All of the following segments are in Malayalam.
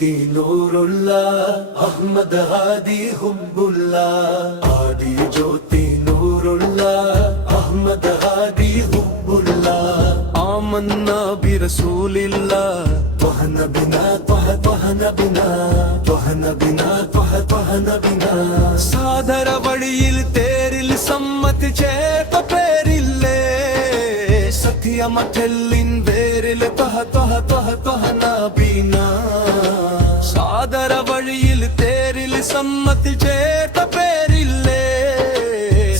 ജ്യോതി നൂറുള്ള അഹമ്മദ് ഹാദി ഹുബ്ബുള്ള ആദി ജ്യോതി നൂറുള്ള അഹമ്മദ് ഹാദി ഹുബ്ബുള്ള ആമന്ന ബിറസൂലില്ലാ ത്വഹ നബിനാ ത്വഹ ത്വഹ നബിനാ ത്വഹ നബിനാ ത്വഹ ത്വഹ നബിനാ സാദര വഴിയിൽ തേരിൽ സമ്മതിച്ചേത്ത പേരില്ലേ സത്യമറ്റെല്ലിൻ വേരിൽ ത്വഹ ത്വഹ ത്വഹ ത്വഹ നബിനാ സാദര വഴിയിൽ തേരിൽ സമ്മതിച്ചേത്ത പേരില്ലേ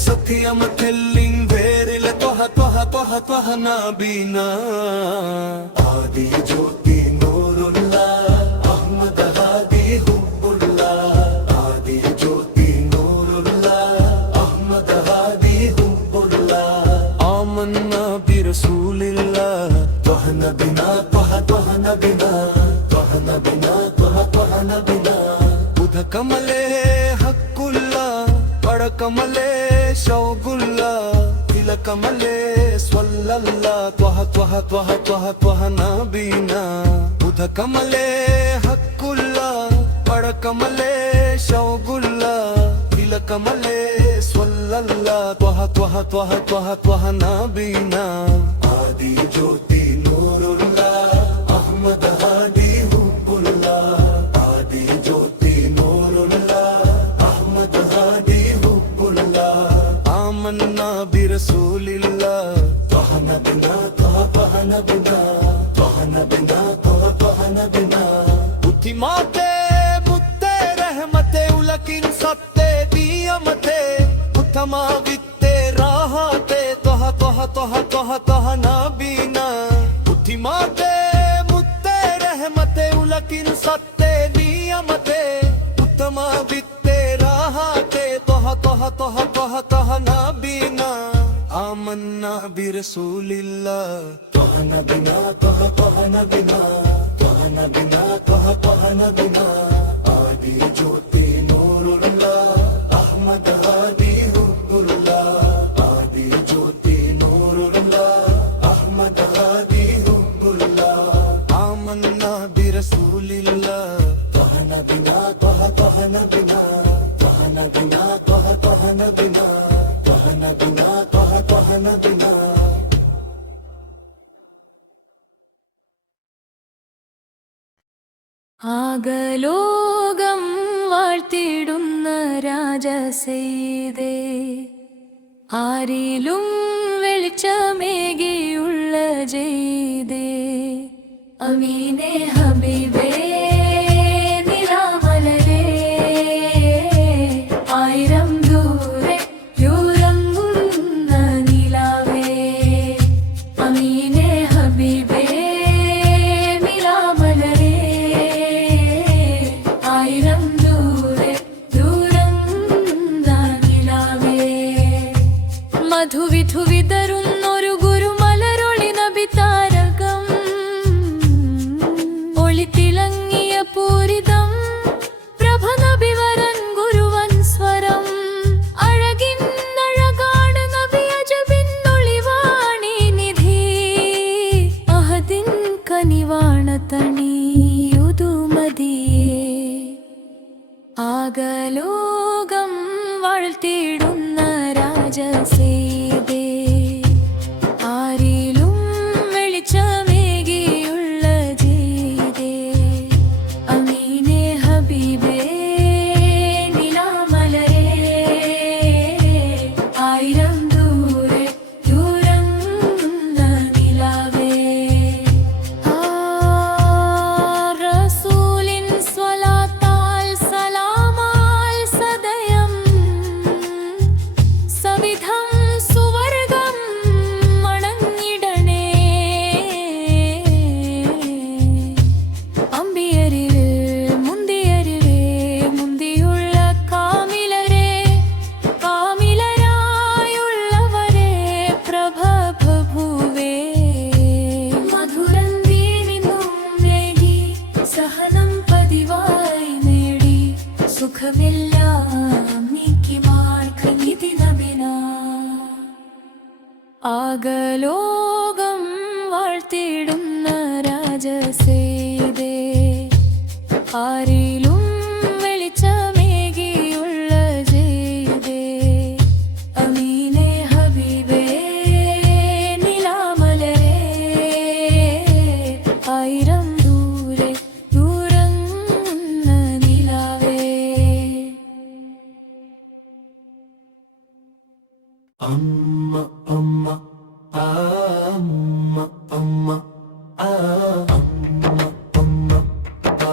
സത്യമറ്റെല്ലിൻ വേരിൽ ത്വഹ ത്വഹ ത്വഹ ത്വഹ നബിനാ ആദി ജ്യോതി നൂറുള്ള അഹമ്മദ് ഹാദി ഹുബ്ബുള്ള ആദി ജ്യോതി നൂറുള്ള അഹമ്മദ് ഹാദി ഹുബ്ബുള്ള ആമന്ന ബിറസൂലില്ലാ ത്വഹ നബിനാ ത്വഹ ത്വഹ നബിനാ ത്വഹ നബിനാ ത്വഹ ത്വഹ നബിനാ ഉദകമലേ ഹക്കുള്ള പടകമലേ ശൗഗുള്ള തിലകമലേ സ്വല്ലല്ലാ ത്വഹ ത്വഹ ത്വഹ ത്വഹ ത്വഹ നബിനാ ഉദകമലേ ഹക്കുള്ള പടകമലേ ശൗഗുള്ള തിലകമലേ സ്വല്ലല്ലാ ത്വഹ ത്വഹ ത്വഹ ത്വഹ ത്വഹ നബിനാ ആദി ജ്യോതി നൂറുള്ള അഹമ്മദ് ഹാദി ഹുബ്ബുള്ള ആദി ജ്യോതി നൂറുള്ള അഹമ്മദ് ഹാദി ഹുബ്ബുള്ള ആമന്ന ബിറസൂലില്ലാ ത്വഹ നബിനാ ത്വഹ ത്വഹ നബിനാ ത്വഹ നബിനാ ത്വഹ ത്വഹ നബിനാ ബുദ്ധിമാത്തെ മുത്തേ റഹ്മത്തെ ഉലകിൻ സത്തെ ദിയമത്തെ ഉത്തമാ വിത്തെ രാഹത്തെ ത്വഹ ത്വഹ ത്വഹ ത്വഹ ത്വഹ നബിനാ ബുദ്ധിമാത്തെ മുത്തേ റഹ്മത്തെ ഉലകിൻ സത്തെ ദിയമത്തെ ഉത്തമാ വിത്തെ രാഹത്തെ ത്വഹ ത്വഹ ത്വഹ ത്വഹ ത്വഹ നബിനാ ആമന്ന ബിറസൂലില്ലാ ത്വഹ നബിനാ ത്വഹ ത്വഹ നബിനാ ത്വഹ നബിനാ ത്വഹ ത്വഹ നബിനാ ആദി ജ്യോതി നൂറുള്ള അഹമ്മദ് ഹാദി ഹുബ്ബുള്ള ആദി ജ്യോതി നൂറുള്ള അഹമ്മദ് ഹാദി ഹുബ്ബുള്ള ആമന്ന ബിറസൂലില്ലാ ത്വഹ നബിനാ ത്വഹ ത്വഹ നബിനാ ത്വഹ നബിനാ ത്വഹ ത്വഹ നബിനാ ത്വഹ നബിനാ ത്വഹ ത്വഹ നബിനാ ആകലോകം വാഴ്ത്തിടുന്ന രാജസെയ്തേ ആരിലും വെളിച്ചമേകിയുള്ള ജെയ്തേ അമീനെ ഹബീബേ നിലാമലരേ ആയിരം ദൂരെ യൂരങ്ങുന്ന നിലാവേ അമീനെ ഹബീബേ നിലാമലരേ ആയിരം ദൂരെ ദൂരങ്ങുന്ന നിലാവേ മധുവിധു വിതറുന്നൊരു ഗുരുമലരൊളി നബി താരകം ഒളിത്തിളങ്ങിയ പൂരിതം പ്രഭ നബി വരൻ ഗുരുവൻ സ്വരം അഴകിന്നഴകാണ് നബി അജബിന്നൊളിവാണി നിധി അഹദിൻ കനിവാണ തണിയുതുമതിയേ ആകലോകം വാഴ്ത്തിടുന്ന രാജസേതേ ആരിലും വെളിച്ചമേകിയുള്ള ജെയ്തേ അമീനെ ഹബീബേ നിലാമലരേ ആയിരം ദൂരെ ദൂരങ്ങുന്ന നിലാവേ റസൂലിൻ സ്വലാത്താൽ സലാമാൽ സദയം സവിധം സുവർഗം മണങ്ങിടണേ അമ്പിയരിൽ മുന്തിയരിലേ മുന്തിയുള്ള കാമിലരേ കാമിലരായുള്ളവരേ പ്രഭഭൂവേ മധുരം ദീനിന്നും നേടി സഹനം പതിവായി നേടി സുഖമെല്ലാം നീക്കി മാർഗനിധി നബിനാ ആകലോകം വാഴ്ത്തിടുന്ന രാജസേതേ ആരിലും വെളിച്ചമേകിയുള്ള ജയ്ദേ അമീനെ ഹബീബേ നിലാമലരേ ആയിരം ദൂരെ ദൂരന്ന നിലാവേ അമ്മ അമ്മ ആ അമ്മ അമ്മ ആ അമ്മ അമ്മ ആ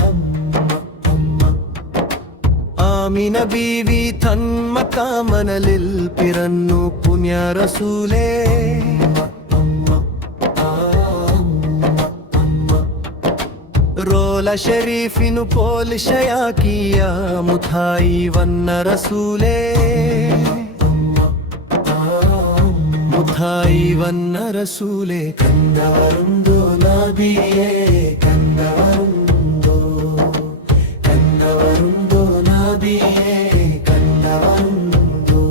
അമ്മ അമ്മ ആമിന ബീവി തന്മക്കാമനലിൽ പിറന്നു പുണ്യ റസൂലേ റോല ഷരീഫിനു പോലിഷയാക്കിയ മുഥായി വന്ന റസൂലേ മുഥായി വന്ന റസൂലേ കണ്ടവരുണ്ടോ നബിയേ കണ്ടവരുണ്ടോ കണ്ടവരുണ്ടോ നബിയേ കണ്ടവരുണ്ടോ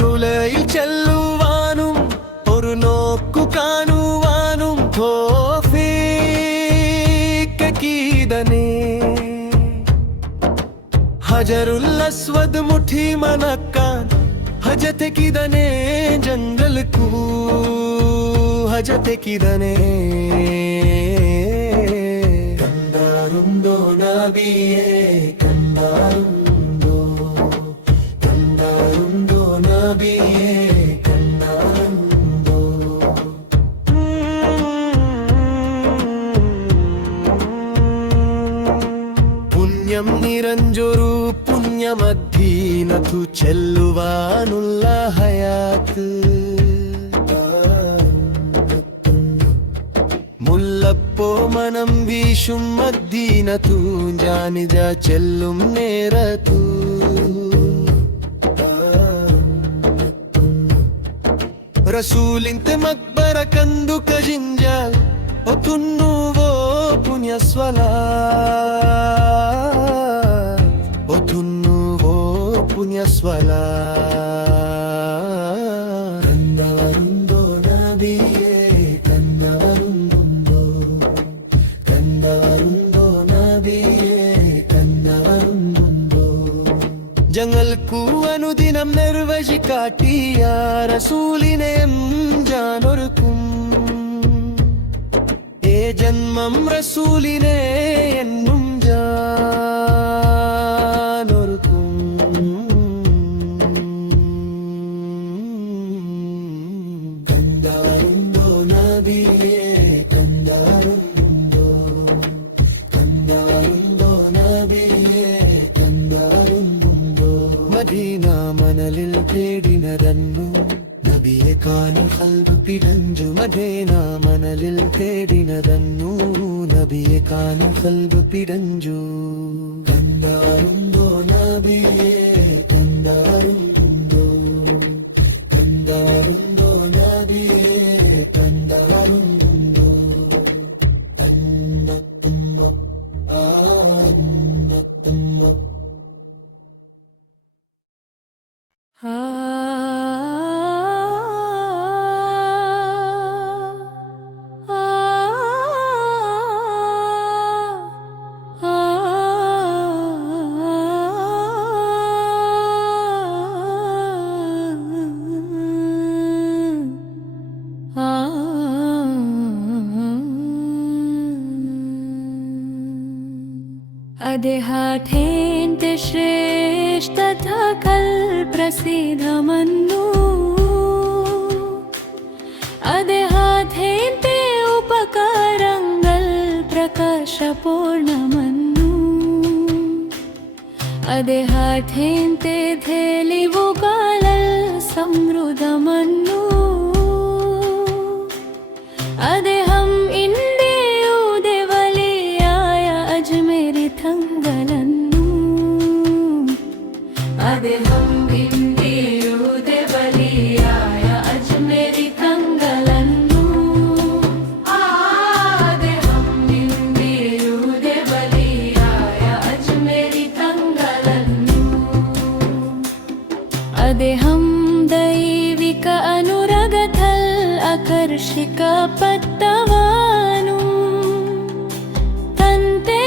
റുലയിൽ ചെല്ലുവാനും ഒരു നോക്കു കാണുവാനും തോഫീക്കീദനേ ഹജറുൽ അസ്വദ് മുഠി മനക്കാൻ ഹജത് കിദനെ ജംഗൽ കൂ ഹജത് കിദനെ കണ്ടാരുണ്ടോ നബിയേ കണ്ടാരുണ്ടോ കണ്ടാരുണ്ടോ നബിയേ കണ്ടാരുണ്ടോ പുണ്യം നിറഞ്ചൊരു പുണ്യമദീനത്തു ചെല്ലുവാനുള്ള ഹയാത്ത് മുല്ലപ്പോ മനം വീശും മദീനത്തു ജാനിജ ചെല്ലും നേരത്തു റസൂലിന്റെ മക്ബറ കണ്ടു കജിഞ്ചാൽ ഒത്തുന്നുവോ പുണ്യസ്വലാ ഒത്തുന്നുവോ പുണ്യസ്വലാ കണ്ടവരുണ്ടോ നബിയേ കണ്ടവരുണ്ടോ കണ്ടവരുണ്ടോ നബിയേ കണ്ടവരുണ്ടോ ജങ്ങൾക്ക് അനുദിനം നിർവചിക്കാട്ടിയ റസൂലിനെ ജാനൊരുക്കും ഏ ജന്മം റസൂലിനെ എന്നും ജാനൊരുക്കും കണ്ടാരുണ്ടോ നബിയേ കണ്ടാരുണ്ടോ കണ്ടാരുണ്ടോ നബിയേ കണ്ടാരുണ്ടോ മദീന മനലിൽ തേടിനരന്നു നബിയെ കാണും കൽബ് പിടഞ്ചു മദീന മനലിൽ തേടിനരന്നു നബിയെ കാണും കൽബ് പിടഞ്ചു കണ്ടാരുണ്ടോ നബിയേ കണ്ടാരുണ്ടോ കണ്ടാരുണ്ടോ നബിയേ കണ്ടാരുണ്ടോ അന്നത്തുമ്മ അന്നത്തുമ്മ അദ്ദേഹാഠേന്ತೆ ಶ್ರೇಷ್ಠತ ಕಲ್ ಪ್ರಸಿದ್ಧಮನ್ನು അദ്ദേഹാഠേന്ತೆ ഉപകാരങ്ങൾ പ്രകാശപൂർണമന്നു അദ്ദേഹാഠേന്ತೆ ധേലിവുകാലൽ സമൃദ്ധമന്നു അദ്ദേഹം ഇന്ത്യയുടെ വലിയായ അജ്മേരി തങ്കലന്നു അദ്ദേഹം ഇന്ത്യയുടെ വലിയായ അജ്മേരി തങ്കലന്നു അദ്ദേഹം ഇന്ത്യയുടെ വലിയായ അജ്മേരി തങ്കലന്നു അദ്ദേഹം ദൈവിക അനുരഗതൽ ആകർഷിക്കപ്പെട്ടവനും തന്റെ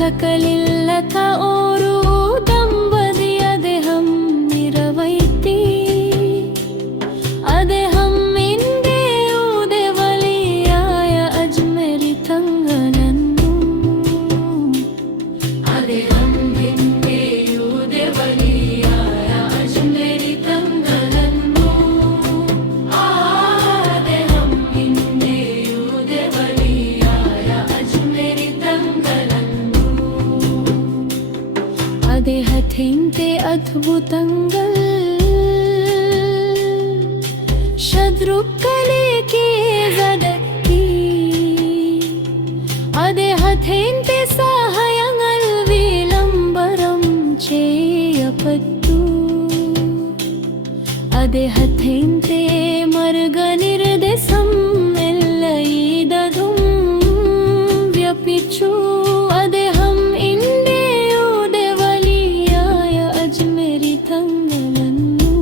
ബന്ധകളില്ലത ഒരു ദമ്പതി അദ്ദേഹം നിറവേറ്റി. അദ്ദേഹം ഇന്ത്യയുടെ വലിയായ അജ്മേരി തങ്ങളെന്നു. അദ്ദേഹം ഇന്ത്യയുടെ വലിയായ അജ്മേരി തങ്ങളെന്നു. അദ്ദേഹം ഇന്ത്യയുടെ വലിയായ അജ്മേരി തങ്ങളെന്നു. അദ്ദേഹത്തിൻ്റെ അദ്ഭുതങ്ങൾ ശത്രുക്കളിലേക്ക് കീഴടക്കി. അദ്ദേഹത്തിൻ്റെ സഹായങ്ങൾ വിളംബരം ചെയ്യപ്പെട്ടു. അദ്ദേഹത്തിൻ്റെ മാർഗനിർദ്ദേശം എല്ലായിടത്തും വ്യാപിച്ചു. അദ്ദേഹം ഇന്ത്യയുടെ വലിയായ അജ്മേരി തങ്ങളെന്നു.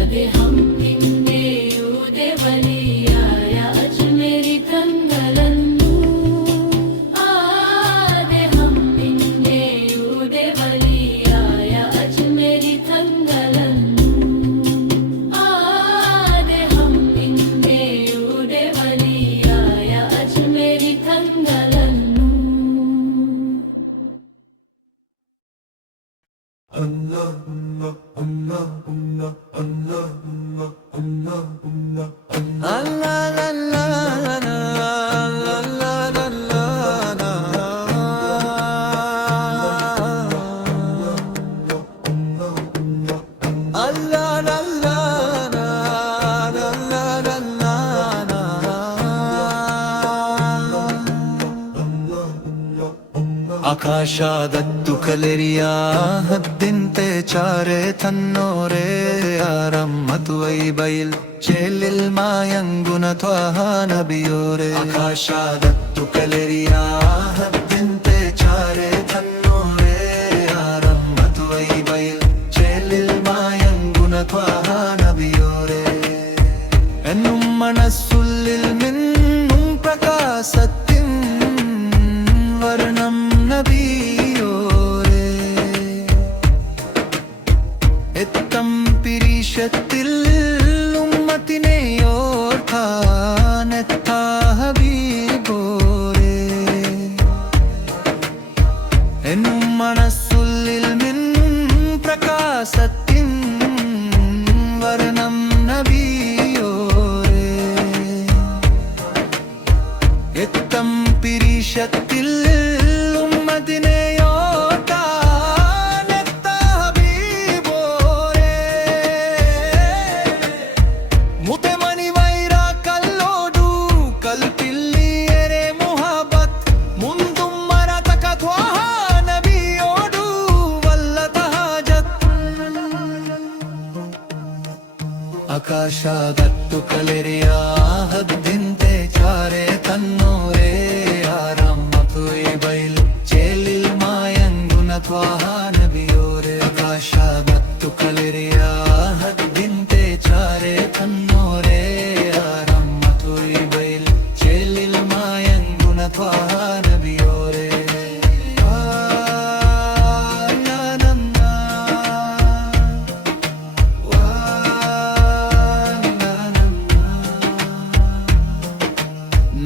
അദ്ദേഹം ഇന്ത്യയുടെ വലിയായ അജ്മേരി തങ്ങളെന്നു. അദ്ദേഹം ഇന്ത്യയുടെ വലിയായ അജ്മേരി തങ്ങളെന്നു. അദ്ദേഹം ഇന്ത്യയുടെ വലിയായ അജ്മേരി തങ്ങളെന്നു. ಆಕಾಶದತ್ತು ಕಲೆರಿಯ ಹದ್ದಿಂತೆ ಚಾರೆ ತನ್ನೋರೆ ಆರಮ್ಮತು ಬೈಲ್ ಚೆಲ್ಲಿಲ್ ಮಾಯಂಗುನ ತ್ವಾಹ ನಬಿಯೋರೆ. ಆಕಾಶದತ್ತು ಕಲೆರಿಯ ಹದ್ದಿಂತೆ ಚಾರೆ ತನ್ನೋರೆ ಆರಮ್ಮತು ಬೈಲ್ ಚೆಲ್ಲಿಲ್ മായങ്കുന ത്വാഹ നബിയോരെ. എന്നും മനസ്സുള്ളിൽ മിന്നും പ്രകാശത്തിൻ വർണ്ണം നബിയോരെ. എത്തം പിരീഷത്തിൽ ഉമ്മത്തിനെ ഓർക്കാനെത്ത ഹബീബോരെ. എന്നും മനസ്സുള്ളിൽ മിന്നും പ്രകാശത്തിൻ വർണ്ണം നബിയോരെ. എത്തം പിരീഷത്തിൽ ഉമ്മത്തിനെ ഓർക്കാനെത്ത ഹബീബോരെ. മുതമണി വൈര കല്ലോടു കൽപ്പില്ലിയരെ മുഹബത്ത് മുന്തും മരതക ത്വാഹ നബിയോടു വല്ലത ഹാജത്ത്. ಆಕಾಶದತ್ತು ಕಲೆರಿಯ ಹದ್ದಿಂತೆ ಚಾರೆ ತನ್ನೋರೆ ಆರಮ್ಮತು ಬೈಲ್ ಚೆಲ್ಲಿಲ್ ಮಾಯಂಗುನ ತ್ವಾಹ ನಬಿಯೋರೆ. ಆಕಾಶದತ್ತು ಕಲೆರಿಯ ಹದ್ದಿಂತೆ ಚಾರೆ ತನ್ನೋರೆ ಆರಮ್ಮತು ಬೈಲ್ ಚೆಲ್ಲಿಲ್ ಮಾಯಂಗುನ ತ್ವಾಹ ನಬಿಯೋರೆ.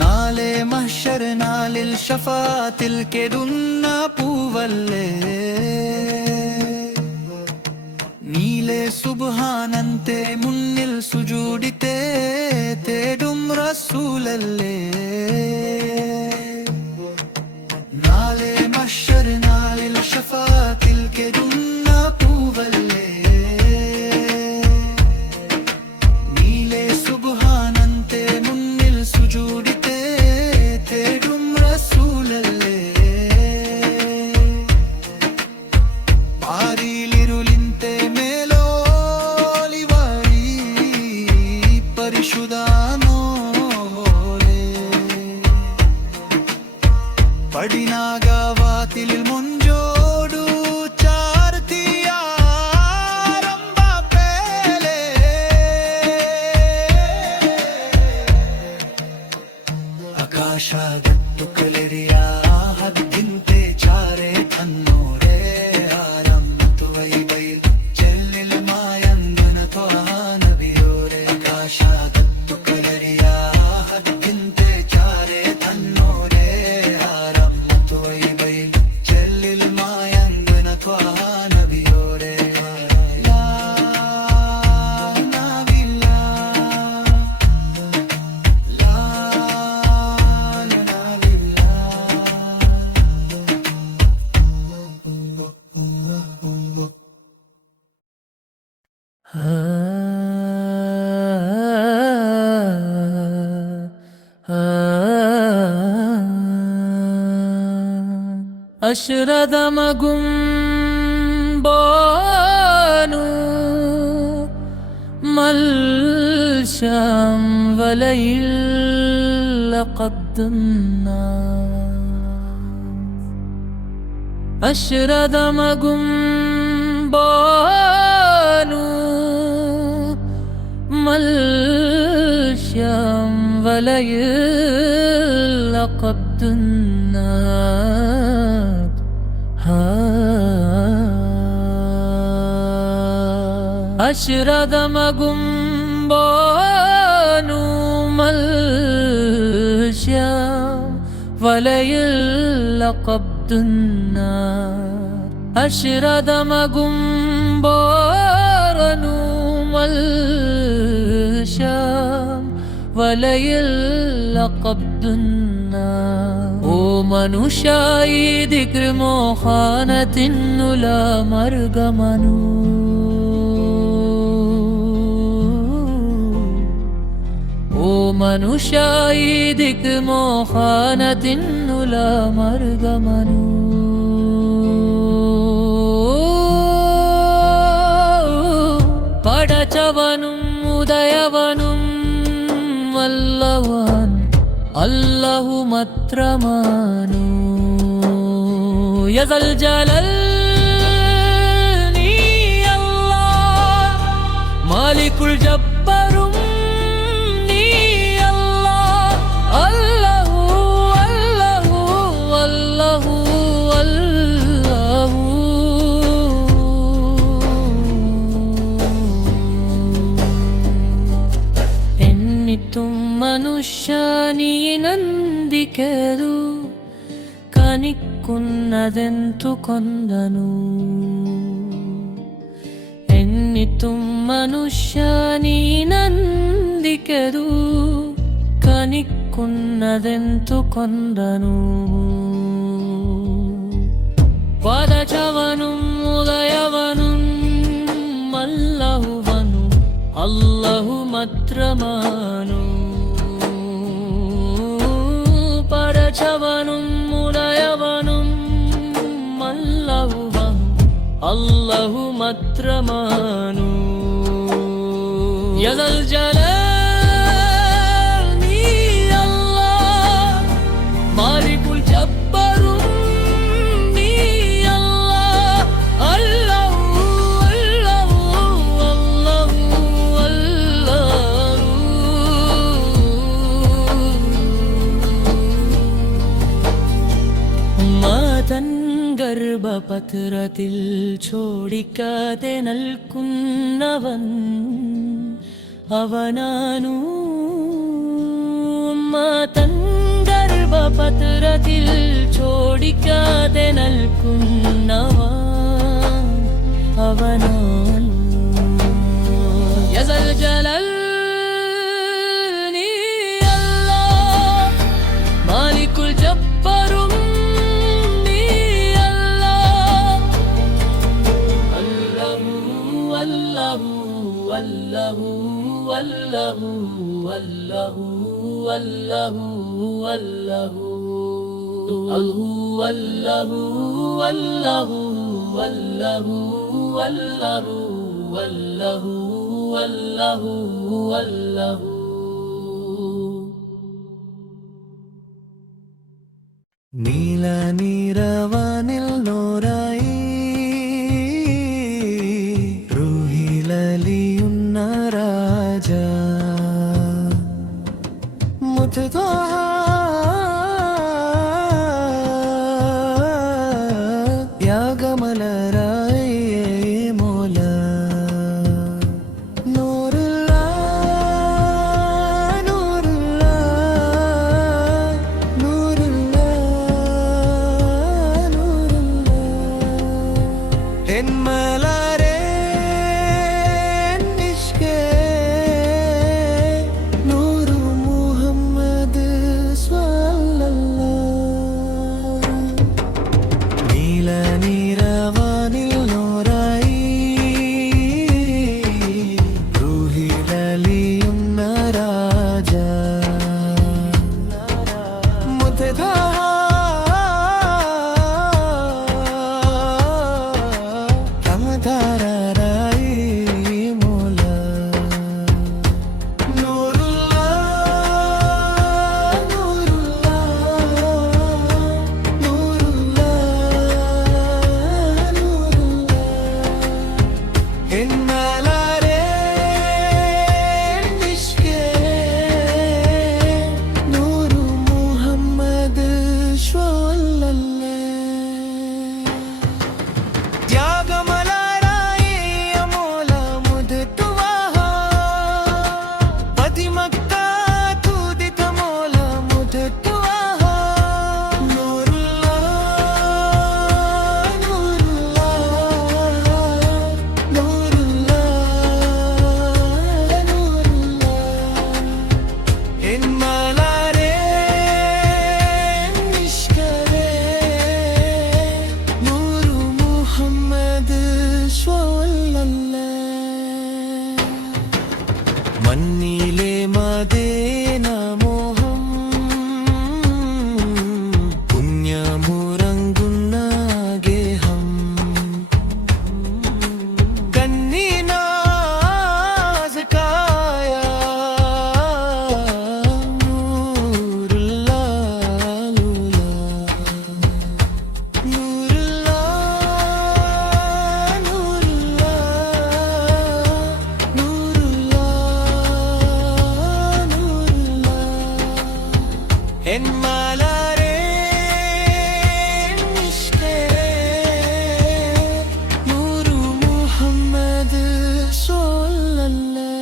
നാളെ മഹ്ശർ നാളിൽ ഷഫാത്തിൽ കെടുന്ന പൂവല്ലേ നീലെ സുബ്ഹാനന്തെ മുന്നിൽ സുജൂദിത്തെ തേടും റസൂലല്ലേ. നാളെ മഹ്ശർ നാളിൽ ഷഫാത്തിൽ കെടുന്ന പൂവല്ലേ നീലെ സുബ്ഹാനന്തെ മുന്നിൽ സുജൂദിത്തെ തേടും റസൂലല്ലേ. പാരിലിരുളിന്റെ മേലോലി വഴി പരിശുദ്ധാനോരെ. പടിനാഗവാതിൽ മുഞ്ചോടു ചാർത്തിയാരംഭ പേലെ. ಆಕಾಶದತ್ತು ಕಲೆರಿಯ ഹദ്ദിന്റെ ചാരേ തന്നൂരേ ആരംത്തുവൈബൈൽ ചെല്ലിൽ മായങ്കന ത്വാഹ നബിയോരേ കാശാദത്തു കലരിയ ഹദ്ദിന്റെ ചാരേ തന്നൂരേ ആരംത്തുവൈബൈൽ ചെല്ലിൽ മായങ്കന ത്വാഹ നബിയോരേ ലാ നബില്ലാ ലാ നബില്ലാ أشردمكم بانو ملشام وليل قدنا أشردمكم بانو ملشام وليل قدنا أشردمكم بانو ملشام وليل قبض النار أشردمكم بانو ملشام وليل قبض النار ഓ മനുഷ്യായി ദിക്ർ മോഹാനത്തിനുള്ള മർഗമനു ഓ മനുഷ്യായി ദിക്ർ മോഹാനത്തിനുള്ള മർഗമനു പടച്ചവനും ഉദയവനും വല്ലവൻ അല്ലാഹു മാത്രമാനു യസൽ ജലൽ നീ അല്ലാഹ് മാലികുൽ ജബ്ബറും നീ അല്ലാഹ് അല്ലാഹു അല്ലാഹു അല്ലാഹു അല്ലാഹു എന്നിട്ടും മനുഷ്യനീ ನಂದಿಕೆದು ಕನಿಕ್ಕುನ್ನದೆಂತು ಕೊಂದನು ಎನ್ನಿತುಂ ಮನುಷ್ಯನೀ ನಂದಿಕೆದು ಕನಿಕ್ಕುನ್ನದೆಂತು ಕೊಂದನು പടച്ചവനും ഉദയവനും അല്ലാഹുവനു അല്ലാഹു മാത്രമാനു പടച്ചവനും ഉദയവനും അല്ലാഹുവനു അല്ലാഹു മാത്രമാനു യസൽ ജലാൽ നീ അല്ലാഹ് മാലികുൽ ജബ്ബറും നീ അല്ലാഹ് അല്ലാഹു അല്ലാഹു അല്ലാഹു അല്ലാഹു മാതൻ ഗർഭപത്രത്തിൽ ചോടിക്കാതെ നൽകുന്നവൻ അവനാനു മാതൻ ഗർഭപത്രത്തിൽ ചോടിക്കാതെ നൽകുന്നവൻ അവനാനു യസൽ ജലൽ നീ അല്ലാഹ് മാലികുൽ ജബ്ബറും നീ അല്ലാഹ് അല്ലാഹു അല്ലാഹു അല്ലാഹു അല്ലാഹു അല്ലാഹു അല്ലാഹു അല്ലാഹു അല്ലാഹു അല്ലാഹു അല്ലാഹു അല്ലാഹു അല്ലാഹു അല്ലാഹു അല്ലാഹു നീല നീരവാനിൽ നോരായി റൂഹിലലിയുന്ന രാജ മുത്ത് ത്വാഹ পথে ধারাই মোলা নুরুল্লাহ নুরুল্লাহ নুরুল্লাহ নুরুল্লাহ എന്നാലാരേ നിഷ്കേ നൂറു മുഹമ്മദ് സ്വല്ലല്ലാഹ് ത്യാഗമലാരായി അമോല മുദത്തുവാഹ പതിമക്ക തുദിത മോല മുദത്തുവാഹ നൂറുല്ലാഹ് നൂറുല്ലാഹ് നൂറുല്ലാഹ് നൂറുല്ലാഹ് എന്മലാരേ നിഷ്കരേ നൂറു മുഹമ്മദ് സ്വല്ലല്ലാഹ് മണ്ണിലെ മദീന മോഹം പുണ്യമുറങ്ങുന്ന ഗേഹം കന്നിനാസകായ നൂറുല്ലാഹ് നൂറുല്ലാഹ് നൂറുല്ലാഹ് നൂറുല്ലാഹ് നൂറുല്ലാഹ് എന്മലാരേ നിഷ്കരേ നൂറു മുഹമ്മദ് സ്വല്ലല്ലാഹ്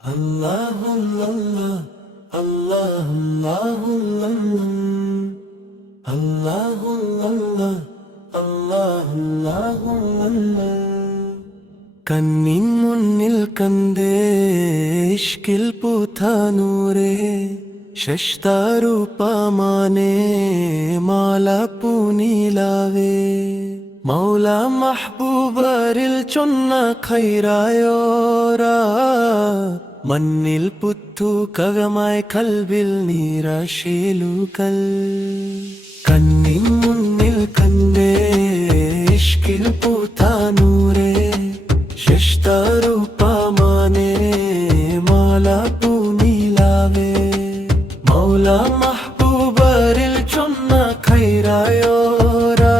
അല്ലാഹു അല്ലാഹ് അല്ലാഹു അല്ലാഹു അല്ലാഹു കണ്ണിൻ മുന്നിൽ കണ്ടേ ഇഷ്കിൽ പൂത്ത നൂറേ ശഷ്ടാരൂപമാനേ മാല പൂനിലാവേ മൗല മഹ്ബൂബരിൽ ചൊന്ന ഖൈറായോരാ മണ്ണിൽ പുത്തു കവമായി കൽവിൽ നീരാശീലുകൾ കണ്ണിൻ മുന്നിൽ കണ്ടേ ഇഷ്കിൽ പൂത്ത നൂറേ ശഷ്ടാരൂപമാനേ മാല പൂനിലാവേ മൗല മഹ്ബൂബരിൽ ചൊന്ന ഖൈറായോരാ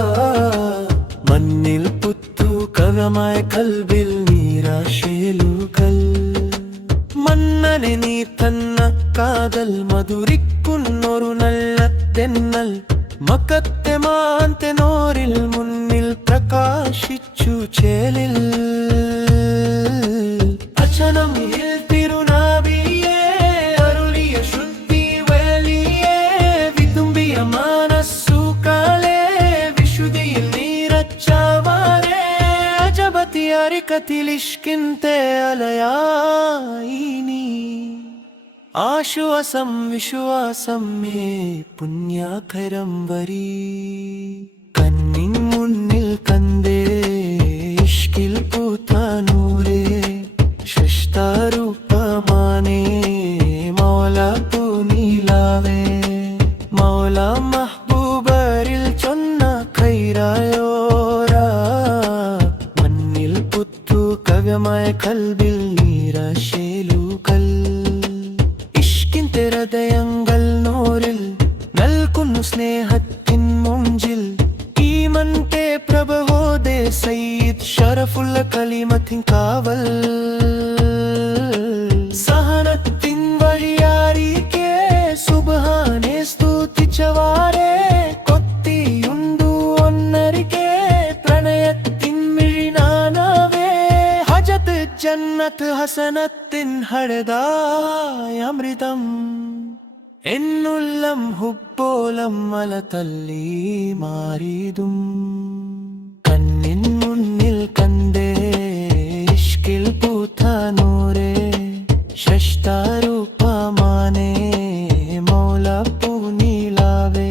മണ്ണിൽ പുത്തു കവമായി കൽവിൽ നീരാശീലുകൾ മന്നനെ നീ തന്ന കാതൽ മധുരിക്കുന്നൊരു നല്ല തെന്നൽ മക്കത്തെ മാന്തെ നോരിൽ മുന്നിൽ പ്രകാശിച്ചു ചേലിൽ അച്ഛനം തിരുനാവിയേ അരുളിയ ശുദ്ധി വേലിയേ വിതുമ്പിയ മനസ്സു കാലേ വിശുദ്ധിയിൽ നീരച്ചവാരേ അജബത്തി അരിക്കത്തിലിഷ്കിന്തെ അലയായി നീ ആശ്വാസം വിശ്വാസം മേ പുണ്യാഖരം വരി കണ്ണിൻ മുന്നിൽ കണ്ടേ ഇഷ്കിൽ പൂത്ത നൂറേ ശഷ്ടാരൂപമാനേ മൗല പൂനിലാവേ മൗല മഹ്ബൂബരിൽ ചൊന്ന ഖൈറായോരാ മണ്ണിൽ പുത്തു കവ്യമായ കൽവിൽ നീരാശീലുകൾ ഇഷ്കിന്റെ ഹൃദയങ്ങൾ നോരിൽ നൽകുന്നു സ്നേഹത്തിൻ മുഞ്ചിൽ ഈമന്റെ പ്രഭവോദേ സയ്യിദ് ഷറഫുള്ള കലിമത്തിൻ കാവൽ സഹനത്തിൻ വഴിയാരിക്കെ സുബ്ഹാനെ സ്തുതിച്ചവാരേ കൊത്തിയുണ്ടു ഒന്നരികെ പ്രണയത്തിൻ മിഴിനാനാവേ ഹജത് ജന്നത്ത് ഹസനത്തിൻ ഹരദായ അമൃതം എന്നുള്ളം ഹുബ്ബോലം മല തല്ലി മാറിയതും കണ്ണിൻ മുന്നിൽ കണ്ടേ ഇഷ്കിൽ പൂത്ത നൂറേ ശഷ്ടാരൂപമാനേ മൗല പൂനിലാവേ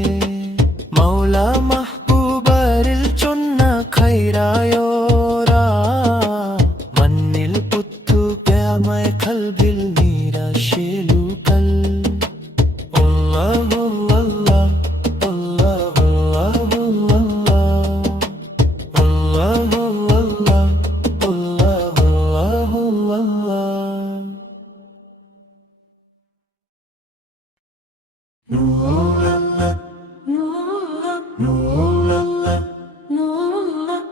മൗല മഹ്ബൂബരിൽ ചൊന്ന ഖൈറായോരാ മണ്ണിൽ പുത്തു ഗ്യാമയ കൽബിൽ നിരാശേലുകൾ അല്ലാഹു അല്ലാഹ് അല്ലാഹു അല്ലാഹു അല്ലാഹു അല്ലാഹു അല്ലാഹു അല്ലാഹു നൂറുലല്ലാഹ് നൂറുലല്ലാഹ്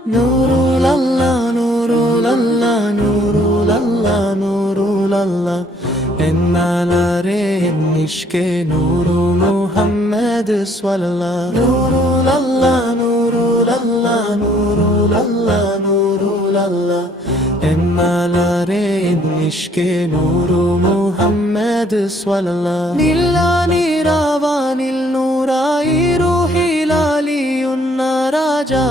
നൂറുലല്ലാഹ് നൂറുലല്ലാഹ് നൂറുലല്ലാഹ് നൂറുലല്ലാഹ് എന്നാലേ നിഷ്കെ നൂറു മുഹമ്മദ് സ്വല്ലല്ലാഹ് നൂറുലല്ലാഹ് നൂറുലല്ലാഹ് നൂറുലല്ലാഹ് നൂറുലല്ലാഹ് എന്നാലേ നിഷ്കെ നൂറു മുഹമ്മദ് സ്വല്ലല്ലാഹ് നിലാനിരാവാനിൽ നൂറായി റൂഹിലാലിയുന്ന രാജാ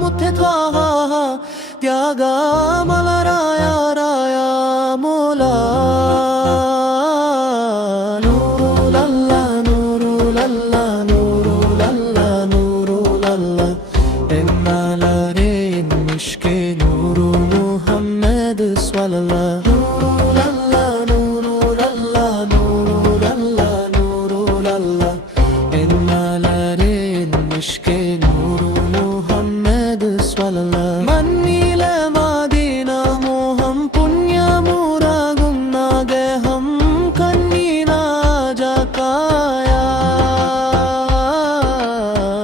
മുത്തെ ത്വാഹ ത്യാഗമലരായ രായ മോല നൂറുലല്ലാഹ് നൂറുലല്ലാഹ് നൂറുലല്ലാഹ് നൂറുലല്ലാഹ് എന്നാലേ നിഷ്കെ നൂറു മുഹമ്മദ് സ്വല്ലല്ലാഹ് നൂറുലല്ലാഹ് നൂറുലല്ലാഹ് നൂറുലല്ലാഹ് നൂറുലല്ലാഹ് എന്നാലേ നിഷ്കെ നൂറു മുഹമ്മദ് സ്വല്ലല്ലാഹ് മന്നീല മാദീന മോഹം പുണ്യമൂറാകുന്ന ദേഹം കന്നീനാജകായ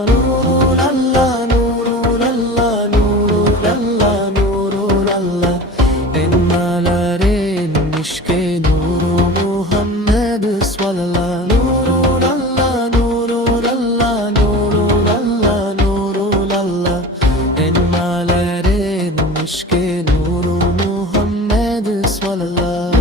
നൂറുലല്ലാഹ് നൂറുലല്ലാഹ് നൂറുലല്ലാഹ് നൂറുലല്ലാഹ് എന്നാലേ നിഷ്കെ നൂറു മുഹമ്മദ് സ്വല്ലല്ലാഹ് നൂറുലല്ലാഹ് നൂറുലല്ലാഹ് നൂറുലല്ലാഹ് നൂറുലല്ലാഹ് എന്നാലേ നിഷ്കെ നൂറു മുഹമ്മദ് സ്വല്ലല്ലാഹ്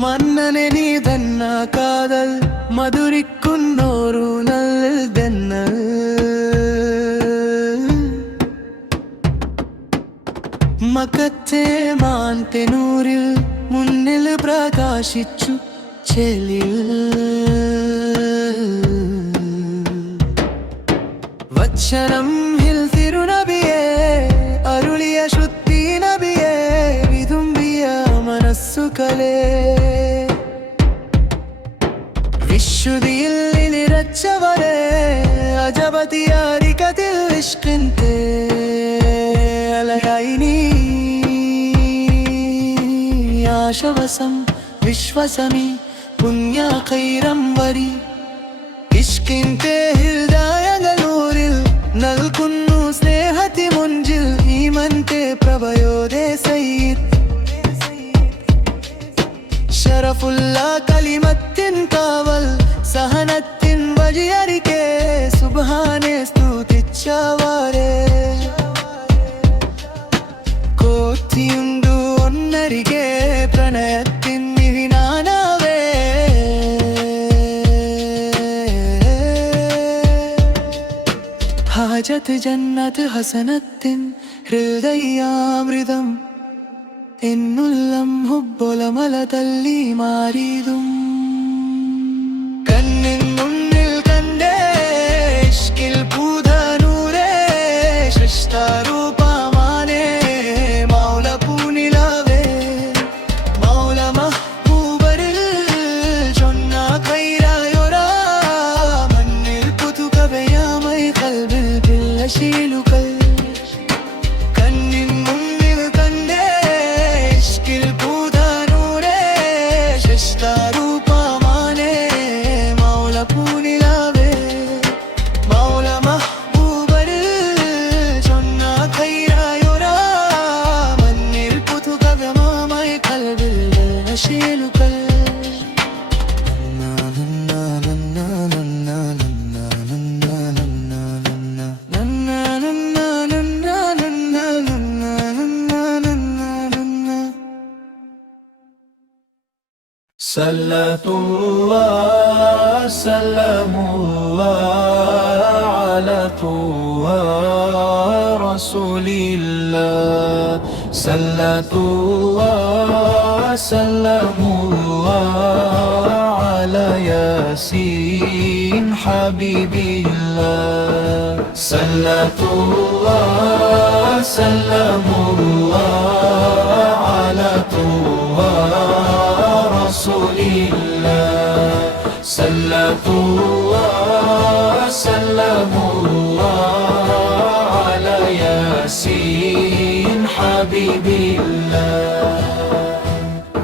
മന്നനെ നീ തന്ന കാതൽ മധുരിക്കുന്നോരു നൽതെന്നൽ മക്കത്തെ മാൻതെനൂരിൽ മുന്നിൽ പ്രകാശിച്ചു ചെലിൽ വച്ചനം ഹിൽ തിരുനബിയെ അരുളിയ ശുദ്ധി നബിയെ വിതുമ്പിയ മനസ്സുകളെ വിശുദ്ധിയിൽ നിറച്ചവരെ അജബതിയാരിക്കതിൽ ഇഷ്കിന്റെ അലയായി നീ ആശവസം വിശ്വസമി പുണ്യ ഖൈരം വരി ഇഷ്കിന്റെ ഹൃദയങ്ങളൂരിൽ നൽകുന്നു സ്നേഹത്തി മുഞ്ചിൽ ഈമന്റെ പ്രഭയോദേ സയ്യിദ് ഷറഫുള്ള കലിമത്തിൻ കാവൽ സഹനത്തിൻ വഴിയരികെ സുബ്ഹാനെ സ്തുതിച്ചവരെ കോത്തിയുണ്ടു ഒന്നരികെ പ്രണയത്തിൻ മിഴിനാനാവേ ഹാജത്ത് ജന്നത്ത് ഹസനത്തിൻ ഹൃദയാമൃതം എന്നുള്ളം ഹുബ്ബൊലമല തല്ലി മാറിയതും കണ്ണിൻ മുന്നിൽ കണ്ടേ ഇഷ്കിൽ പൂതനൂരേ സൃഷ്ടാരൂപമാനേ മൗല പൂനിലാവേ മൗല മഹ്ബൂബരിൽ ചൊന്ന ഖൈറായൊരാ മണ്ണിൽ പുതുകവയാമൈ കൽബിൽ പിള്ളശീലുകൾ കണ്ണിൻ മുന്നിൽ കണ്ടേ ഇഷ്കിൽ പൂതനൂരേ സൃഷ്ടാരൂപ Salatullah, salamullah ala Tuha Rasulillah. Salatullah, salamullah ala Yasin Habibillah. Salatullah, salamullah ala Tuha Rasulillah. Salatullah, salamullah ala Yasin Habibillah.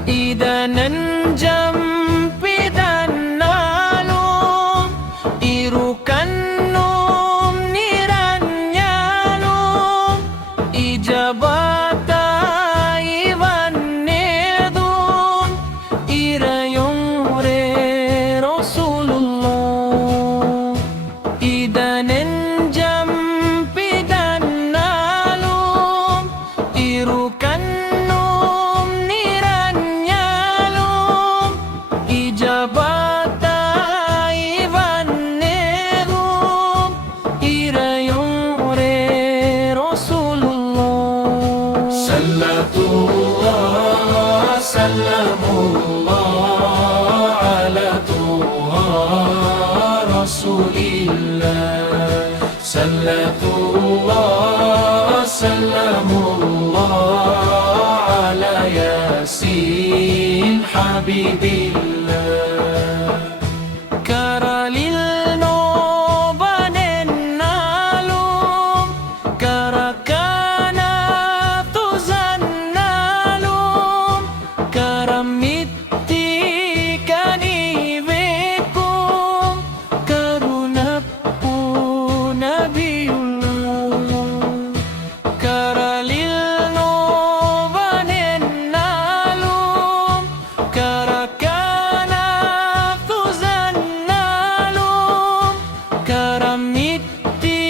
Idanan jampidanalum irukanum niranyalum ijabata ivanedum irayum re Rasulullah. Idanan jampidanalum irukanum niranyalum ijabata ivanedum irayum re Rasulullah. Salatullah, salamullah ala Tuha Rasulillah. Salatullah, salamullah ala Yasin Habibillah. Karalil nobanennalum karakana tuzannalum karamitti kanivekum karunappu nabiyullah. Karalil nobanennalum karakana tuzannalum karamitti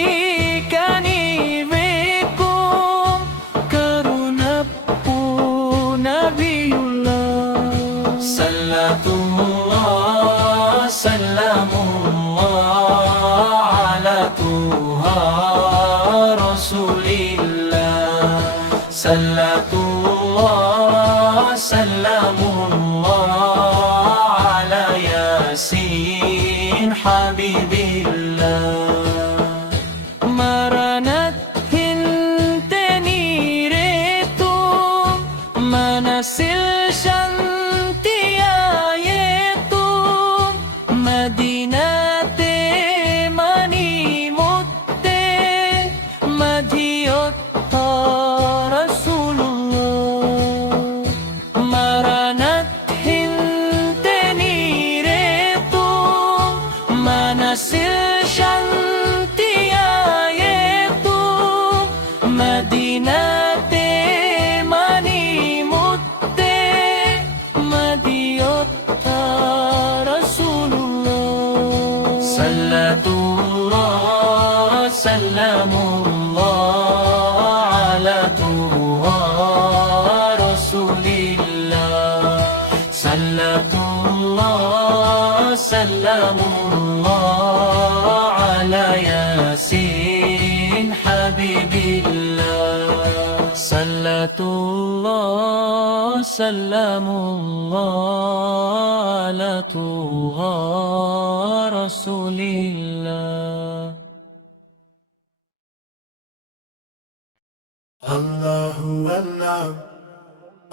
kanivekum karunappu nabiyullah. Salatullah, salamullah ala Tuha Rasulillah. Salatullah, salamullah ala Yasin Habibillah. Maranat hinteniretum manasil shantiyayetum madinate manimutte madhiyotta Rasulullah. Maranat hinteniretum manasil shantiyayetum madinate manimutte madhiyotta Rasulullah. Salatullah, salamullah ala Tuha Rasulillah. Salatullah, salamullah ala Yasin Habibillah. Salatullah, salamullah ala Tuha Rasulillah. Allahu Allah,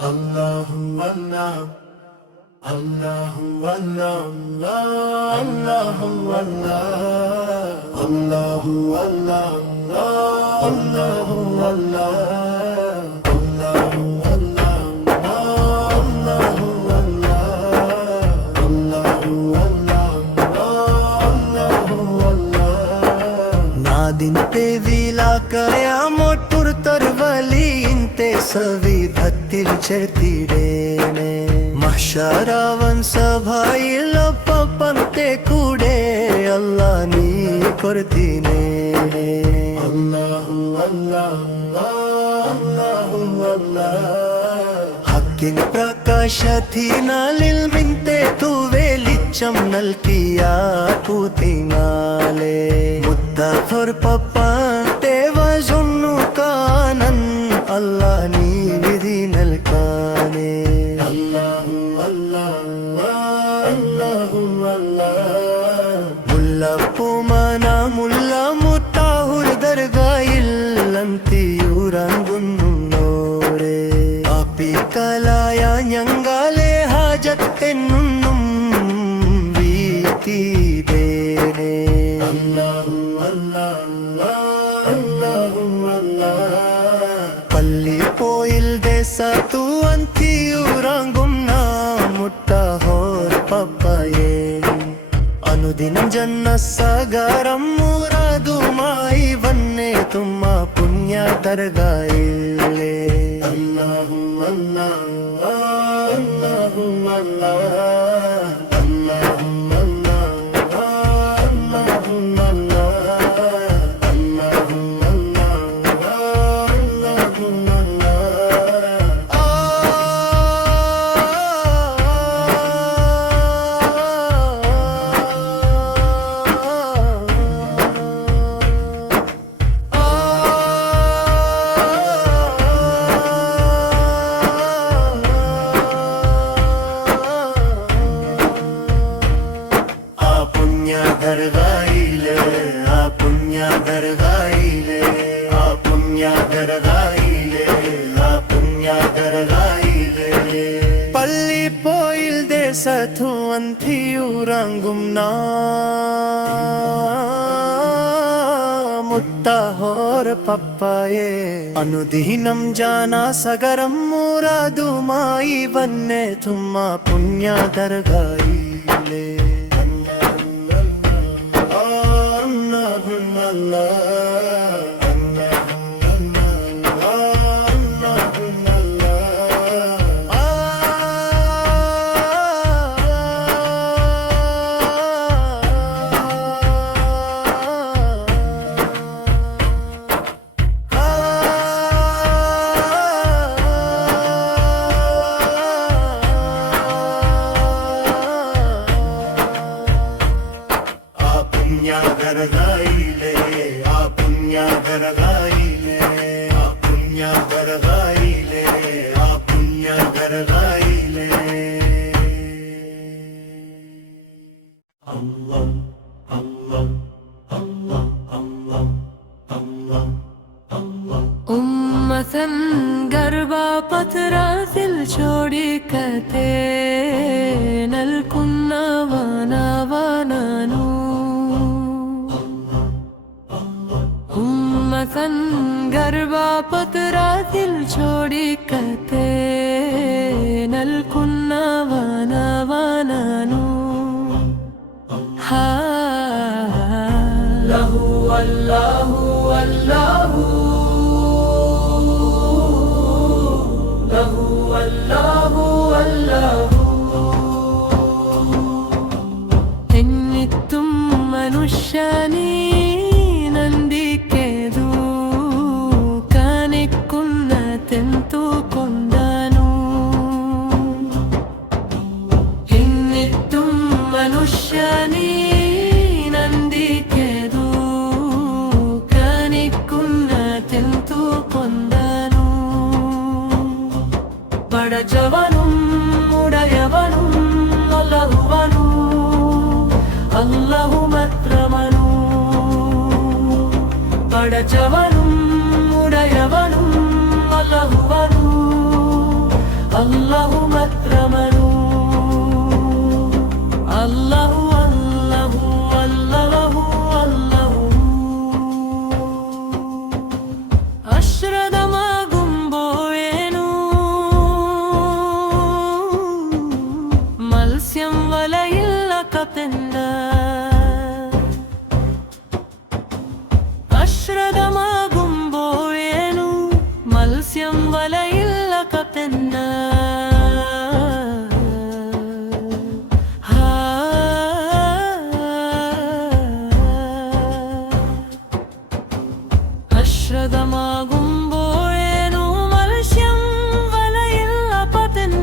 Allahu Allah, Allahu Allah, Allahu Allah, Allahu Allah, Allahu Allah, Allahu Allah, Allahu Allah, Allahu Allah. Nadin pe vila kıyamet turtarvali inte savi dhattil chetirene mahsharavan sabhail papante kude Allah ni kortine. Allahu Allah, Allahu Allah, hak വാക്കിൻ പ്രകാശത്തിനാലിൽ മിൻതെ തു വെളിച്ചം നൽകിയ പൂത്തിനാലെ മുത്തഫർ പപ്പാന്റെ വജുന്നു കാനൻ അല്ലാഹ് നീ വിധി നൽകാനേ അല്ലാഹു അല്ലാഹ് അല്ലാഹു അല്ലാഹ് മുല്ലപ്പൂമാന മുല്ല മുത്താഹുൽ ദർഗായിൽ അന്തിയുറങ്ങുന്നോരെ അപ്പിക്കലായ ഞങ്ങളെ ഹാജത്തെന്നും വീട്ടിടേണേ അല്ലാഹു അല്ലാഹ് അല്ലാഹു അല്ലാഹ് പള്ളിപ്പോയിൽ ദേശത്തു അന്തിയുറങ്ങും മുത്തഹോർ പപ്പയേ അനുദിനം ജന്നസഗരം മുറാദുമായി വന്നേ തുമ്മ പുണ്യ ദർഗായിലേ അല്ലാഹു അല്ലാഹ് അല്ലാഹു അല്ലാഹ് അല്ലാഹു അല്ലാഹ് അല്ലാഹു അല്ലാഹു അല്ലാഹു ദർഗായിലെ ആ പുണ്യ ദർഗായിലെ ആ പുണ്യ ദർഗായിലെ ആ പുണ്യ ദർഗായിലെ പള്ളിപ്പോയിൽ ദേശത്തു അന്തിയുറങ്ങും മുത്തഹോർ പപ്പയെ അനുദിനം ജനസഗരം മുറാദുമായി വന്നേ തുമ്മ പുണ്യ ദർഗായിലെ ദർഗായിലെ ആ പുണ്യ ദർഗായിലെ ആ പുണ്യ ദർഗായിലെ ആ പുണ്യ ദർഗായിലെ അല്ലാഹ് അല്ലാഹ് അല്ലാഹ് അല്ലാഹ് അല്ലാഹ് അല്ലാഹ് ഉമ്മതൻ ഗർഭപത്രാത്തിൽ ചോടിക്കത്തെ നൽകുന്നവനവനു ഉമ്മതൻ ഗർഭപത്രാത്തിൽ ചോടിക്കത്തെ നൽകുന്നവനവനു ലഹു അല്ലാഹു അല്ലാഹു ലഹു അല്ലാഹു അല്ലാഹു എന്നിത്തും മനുഷ്യനീ ನಂದಿಕೆದು ಕಾಣಿക്കുന്ന ತೆಂತುಕೊಂಡನು ಇನ್ನಿತ್ತು ಮನುಷ್ಯನೀ ನಂದಿಕೆದು ಕಾಣಿക്കുന്ന ತೆಂತುಕೊಂಡನು ಬಡಜವನು ಉಡಯವನು ಅಲ್ಲಹುವನು ಅಲ್ಲಹು ಮಾತ್ರವನು പടച്ചവനും ഉടയവനും അല്ലാഹുവനു അല്ലാഹു മാത്രമനു അല്ലാഹു അല്ലാഹു അല്ലാഹു അല്ലാഹു അശ്രദ്ധമാകുമ്പോഴേനു മത്സ്യം വലയില്ല കപ്പെന്ത അശ്രദ്ധമാകുമ്പോഴേനു മത്സ്യം വലയില്ല കപ്പെന്ന അശ്രദ്ധമാകുമ്പോഴേനു മത്സ്യം വലയില്ല പതെന്ന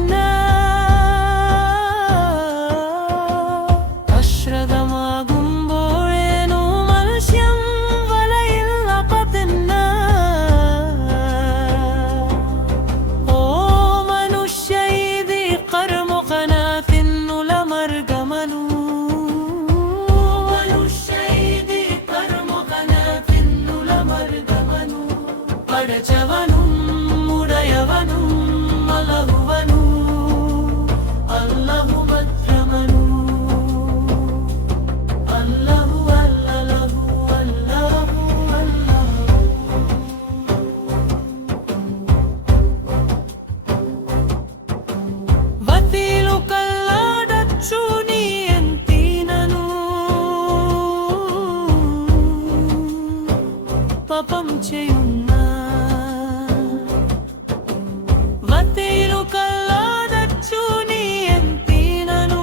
കത്തിയിലു കല്ലാതച്ചു നീ എന്തിനു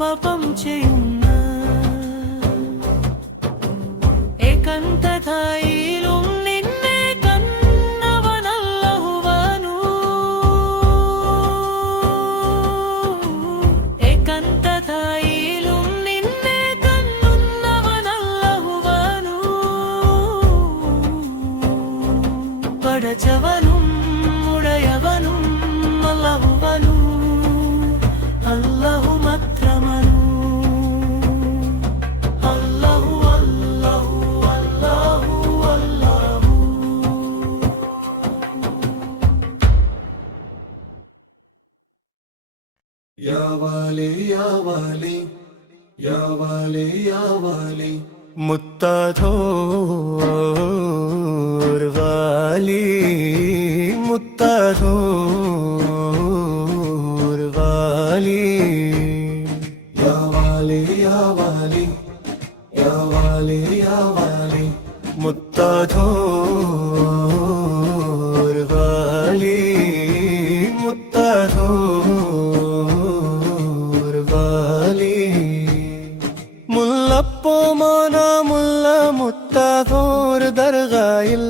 പാപം ചെയ്യുന്ന ഏകാന്തതയിലും നിന്നെ കണ്ടവനല്ലഹുവനു ഏകാന്തതയിലും നിന്നെ കണ്ടുന്നവനല്ലഹുവനു പടച്ചവനും ഉടയവനും അല്ലാഹുവനു അല്ലാഹു മാത്രമനു അല്ലാഹു അല്ലാഹു അല്ലാഹു അല്ലാഹു യാ വാലി യാ വാലി യാ വാലി യാ വാലി മുത്തധോർ വാലി മുത്തധോർ വാലി യാ വാലി യാ വാലി യാ വാലി യാ വാലി മുത്തധോർ വാലി മുത്തധോർ വാലി മുല്ലപ്പോ മോന മുല്ല മുത്തധോർ ദർഗായിൽ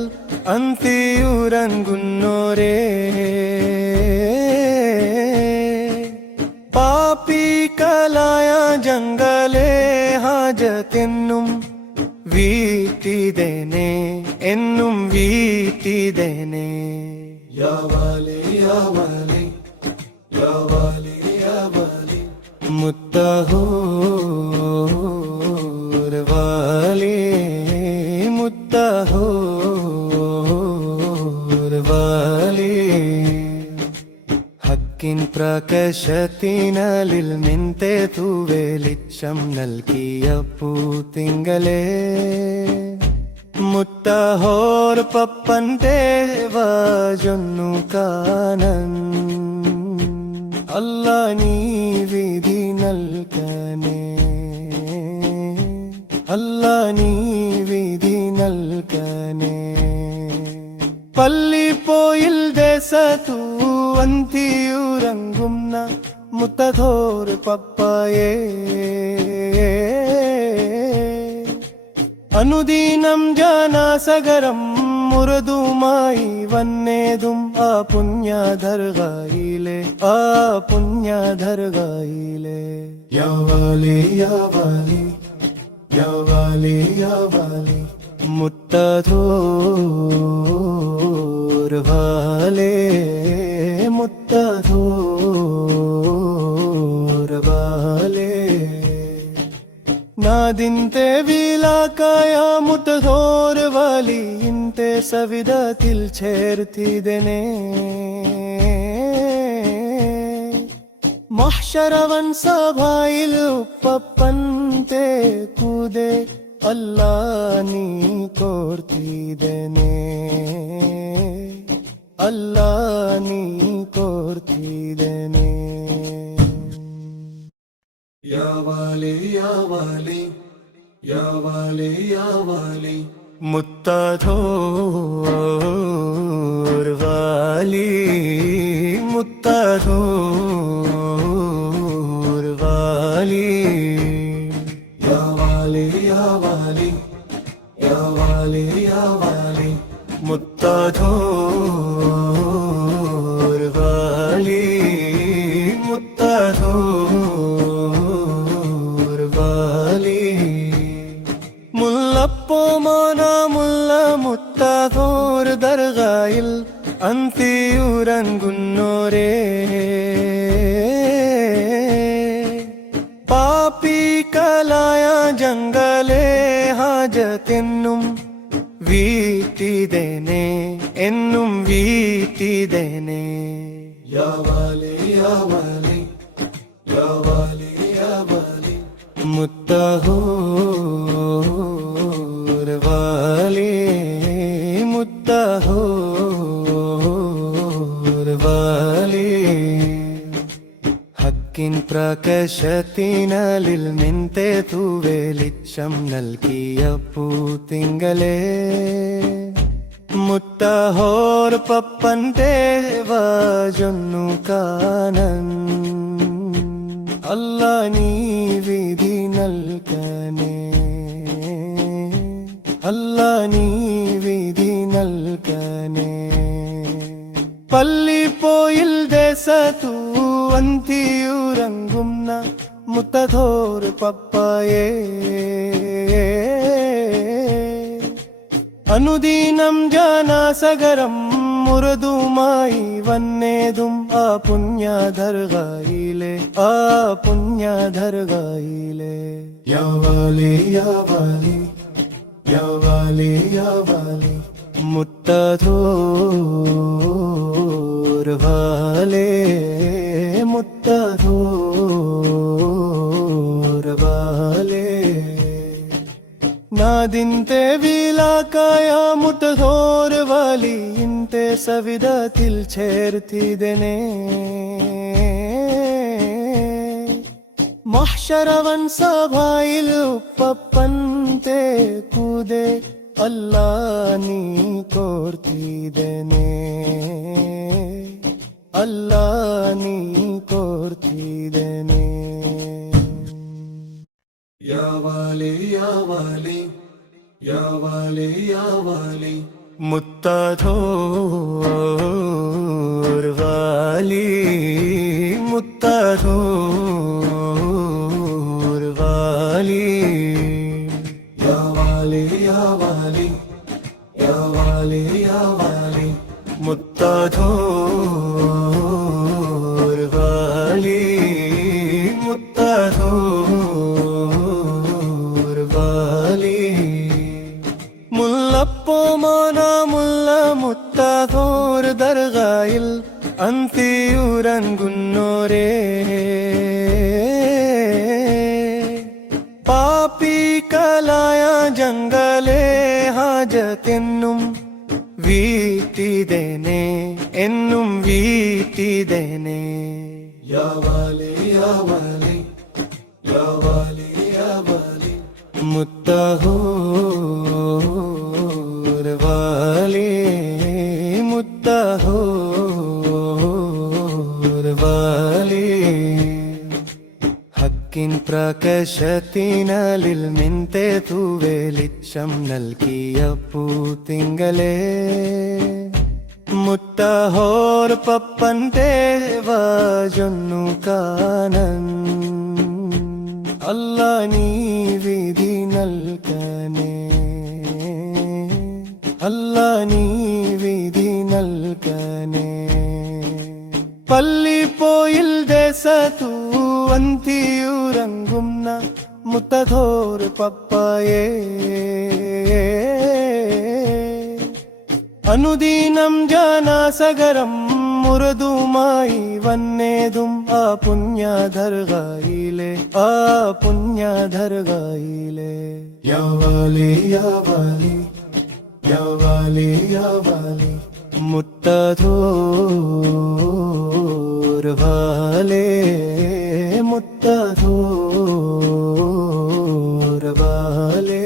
അന്തിയുറങ്ങുന്നോരേ പാപികളായ ജംഗലേ ഹാജത്തെന്നും വീട്ടിദേനെ എന്നും വീട്ടിദേനെ യാ വാലി യാ വാലി യാ വാലി യാ വാലി മുത്തഹോർ വാലി മുത്തഹോർ വാലി ഹക്കിൻ പ്രകാശത്തിനലിൽ നിന്റെ തൂവെളിച്ചം നൽകിയ പൂത്തിങ്കളേ മുത്തഹോർ പപ്പന്റെ വാജൊന്നു കാണൻ അല്ലാ നീ വിധി നൽകനേ അല്ലാ നീ വിധി നൽകനേ പള്ളിപ്പോയിൽ ദേശത്തു അന്തിയുറങ്ങുന്ന മുത്തധോർ പപ്പയേ അനുദിനം ജനസഗരം മുറുതുമായി വന്നേതും ആ പുണ്യദർഗായിലെ ആ പുണ്യദർഗായിലെ യാ വാലി യാ വാലി യാ വാലി യാ വാലി മുത്തധോർ വാലി മുത്തധോർ വാലി നാദിന്റെ വിലാക്കായ മുത്തധോർ വാലിന്റെ സവിധത്തിൽ ചേർത്തിതനെ മഹ്ശരവൻ സഭയിൽ ഉപ്പപ്പന്റെ കൂടെ അല്ലാ നീ കോർത്തിതനെ അല്ലാ നീ കോർത്തിതനെ യാ വാലി യാ വാലി യാ വാലി യാ വാലി മുത്തധോർ വാലി മുത്തധോർ വാലി യാ വാലി യാ വാലി യാ വാലി യാ വാലി മുത്തധോർ വാലി മുത്തധോർ വാലി മുല്ലപ്പോ മോന മുല്ല മുത്തധോർ ദർഗായിൽ അന്തിയുറങ്ങുന്നോരേ പാപികളായ ജംഗലേ ഹാജത്തെന്നും വീട്ടിദേനെ എന്നും വീട്ടിദേനെ യാ വാലി യാ വാലി യാ വാലി യാ വാലി മുത്തഹോർ വാലി മുത്തഹോർ വാലി ഹക്കിൻ പ്രകാശത്തിനലിൽ നിന്റെ തൂവെളിച്ചം നൽകിയ പൂത്തിങ്കളേ മുത്തഹോർ പപ്പന്റെ വാജൊന്നു കാണൻ അല്ലാ നീ വിധി നൽകനേ അല്ലാ നീ വിധി നൽകനേ പള്ളിപ്പോയിൽ ദേശത്തു അന്തിയുറങ്ങുന്ന മുത്തധോർ പപ്പായേ അനുദീനം ജാനാസഗരം മുറതുമായി വന്നേതും ആ പുണ്യദർഗയിലെ യാ വാലി യാ വാലി യാ വാലി യാ വാലി മുത്തധോർ വാലേ മുത്തധോർ വാലേ നാദിന്റെ വിലാക്കായ മുത്തധോർ വാലിന്റെ സവിധത്തിൽ ചേർത്തിതനെ മഹ്ശരവൻ സഭയിൽ ഉപ്പപ്പന്റെ കൂടെ അല്ലാ നീ കോർത്തിതനെ അല്ലാ നീ കോർത്തിതനെ യാ വാലി യാ വാലി യാ വാലി യാ വാലി മുത്തധോർ വാലി മുത്തധോർ വാലി യാ വാലി യാ വാലി യാ വാലി യാ വാലി മുത്തധോർ വാലി മുത്തധോർ വാലി മുല്ലപ്പോമാന മുല്ല മുത്തധോർ ദർഗയിൽ അന്തിയുറങ്ങുന്നോരേ പാപികളായ ജംഗലേ ഹാജത്തെന്നും വീട്ടിതനെ എന്നും വീട്ടിതനെ യാ വാലി യാ വാലി യാ വാലി യാ വാലി മുത്തഹോർ വാലി മുത്തഹോർ വാലി ഹക്കിൻ പ്രകാശത്തിനലിൽ മിൻതെ തൂവെളിച്ചം നൽകിയ പൂത്തിങ്കളേ മുത്തഹോർ പപ്പന്റെ വാജൊന്നു കാണൻ അല്ലാ നീ വിധി നൽകനേ അല്ലാ നീ വിധി നൽകനേ പള്ളിപ്പോയിൽ ദേശത്തു അന്തിയുറങ്ങുന്ന മുത്തധോർ പപ്പായേ അനുദീനം ജാനാസഗരം മുറതുമായി വന്നേതും ആ പുണ്യദർഗയിലെ യാ വാലി യാ വാലി യാ വാലി യാ വാലി മുത്തധോർ വാലേ മുത്തധോർ വാലേ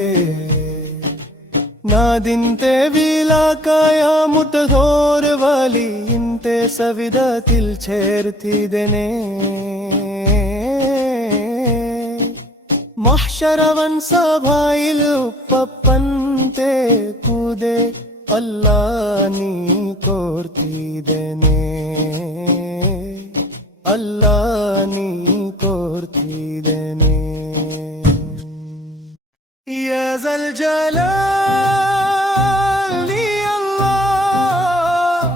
നാദിന്റെ വിലാക്കായ മുത്തധോർ വാലിന്റെ സവിധത്തിൽ ചേർത്തിതനെ മഹ്ശരവൻ സഭയിൽ ഉപ്പപ്പന്റെ കൂടെ അല്ലാ നീ കോർത്തിതനെ അല്ലാ നീ കോർത്തിതനെ യാ സൽ ജലാൽ യാ അല്ലാഹ്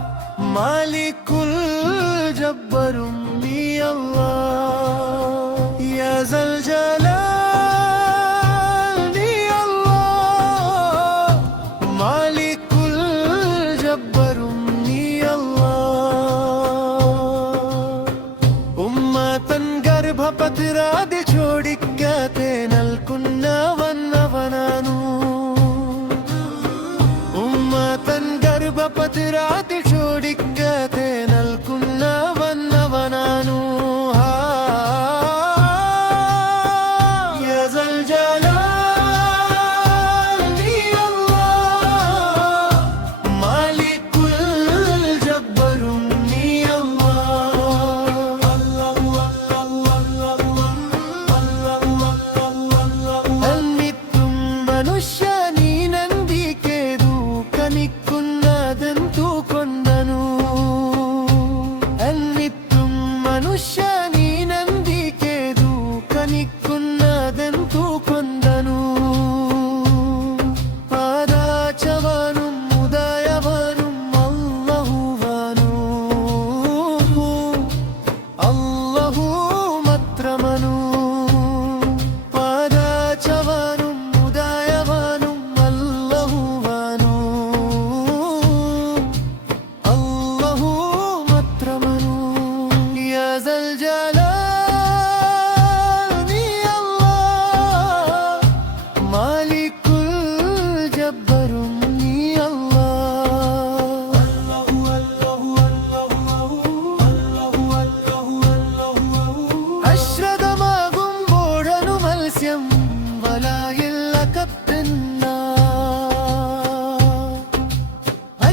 മാലികുൽ ജബ്ബറും യാ അല്ലാഹ് യാ സൽ ജലാൽ യാ അല്ലാഹ് മാലികുൽ ജബ്ബറും യാ അല്ലാഹ് ഉമ്മതൻ ഗർഭപത്രാദി ചോടിക്കാതെ നൽകുന്നവനവനാനു ഉമ്മതൻ ഗർഭപത്രാദി ചോടിക്കാതെ നൽകുന്നവനവനാനു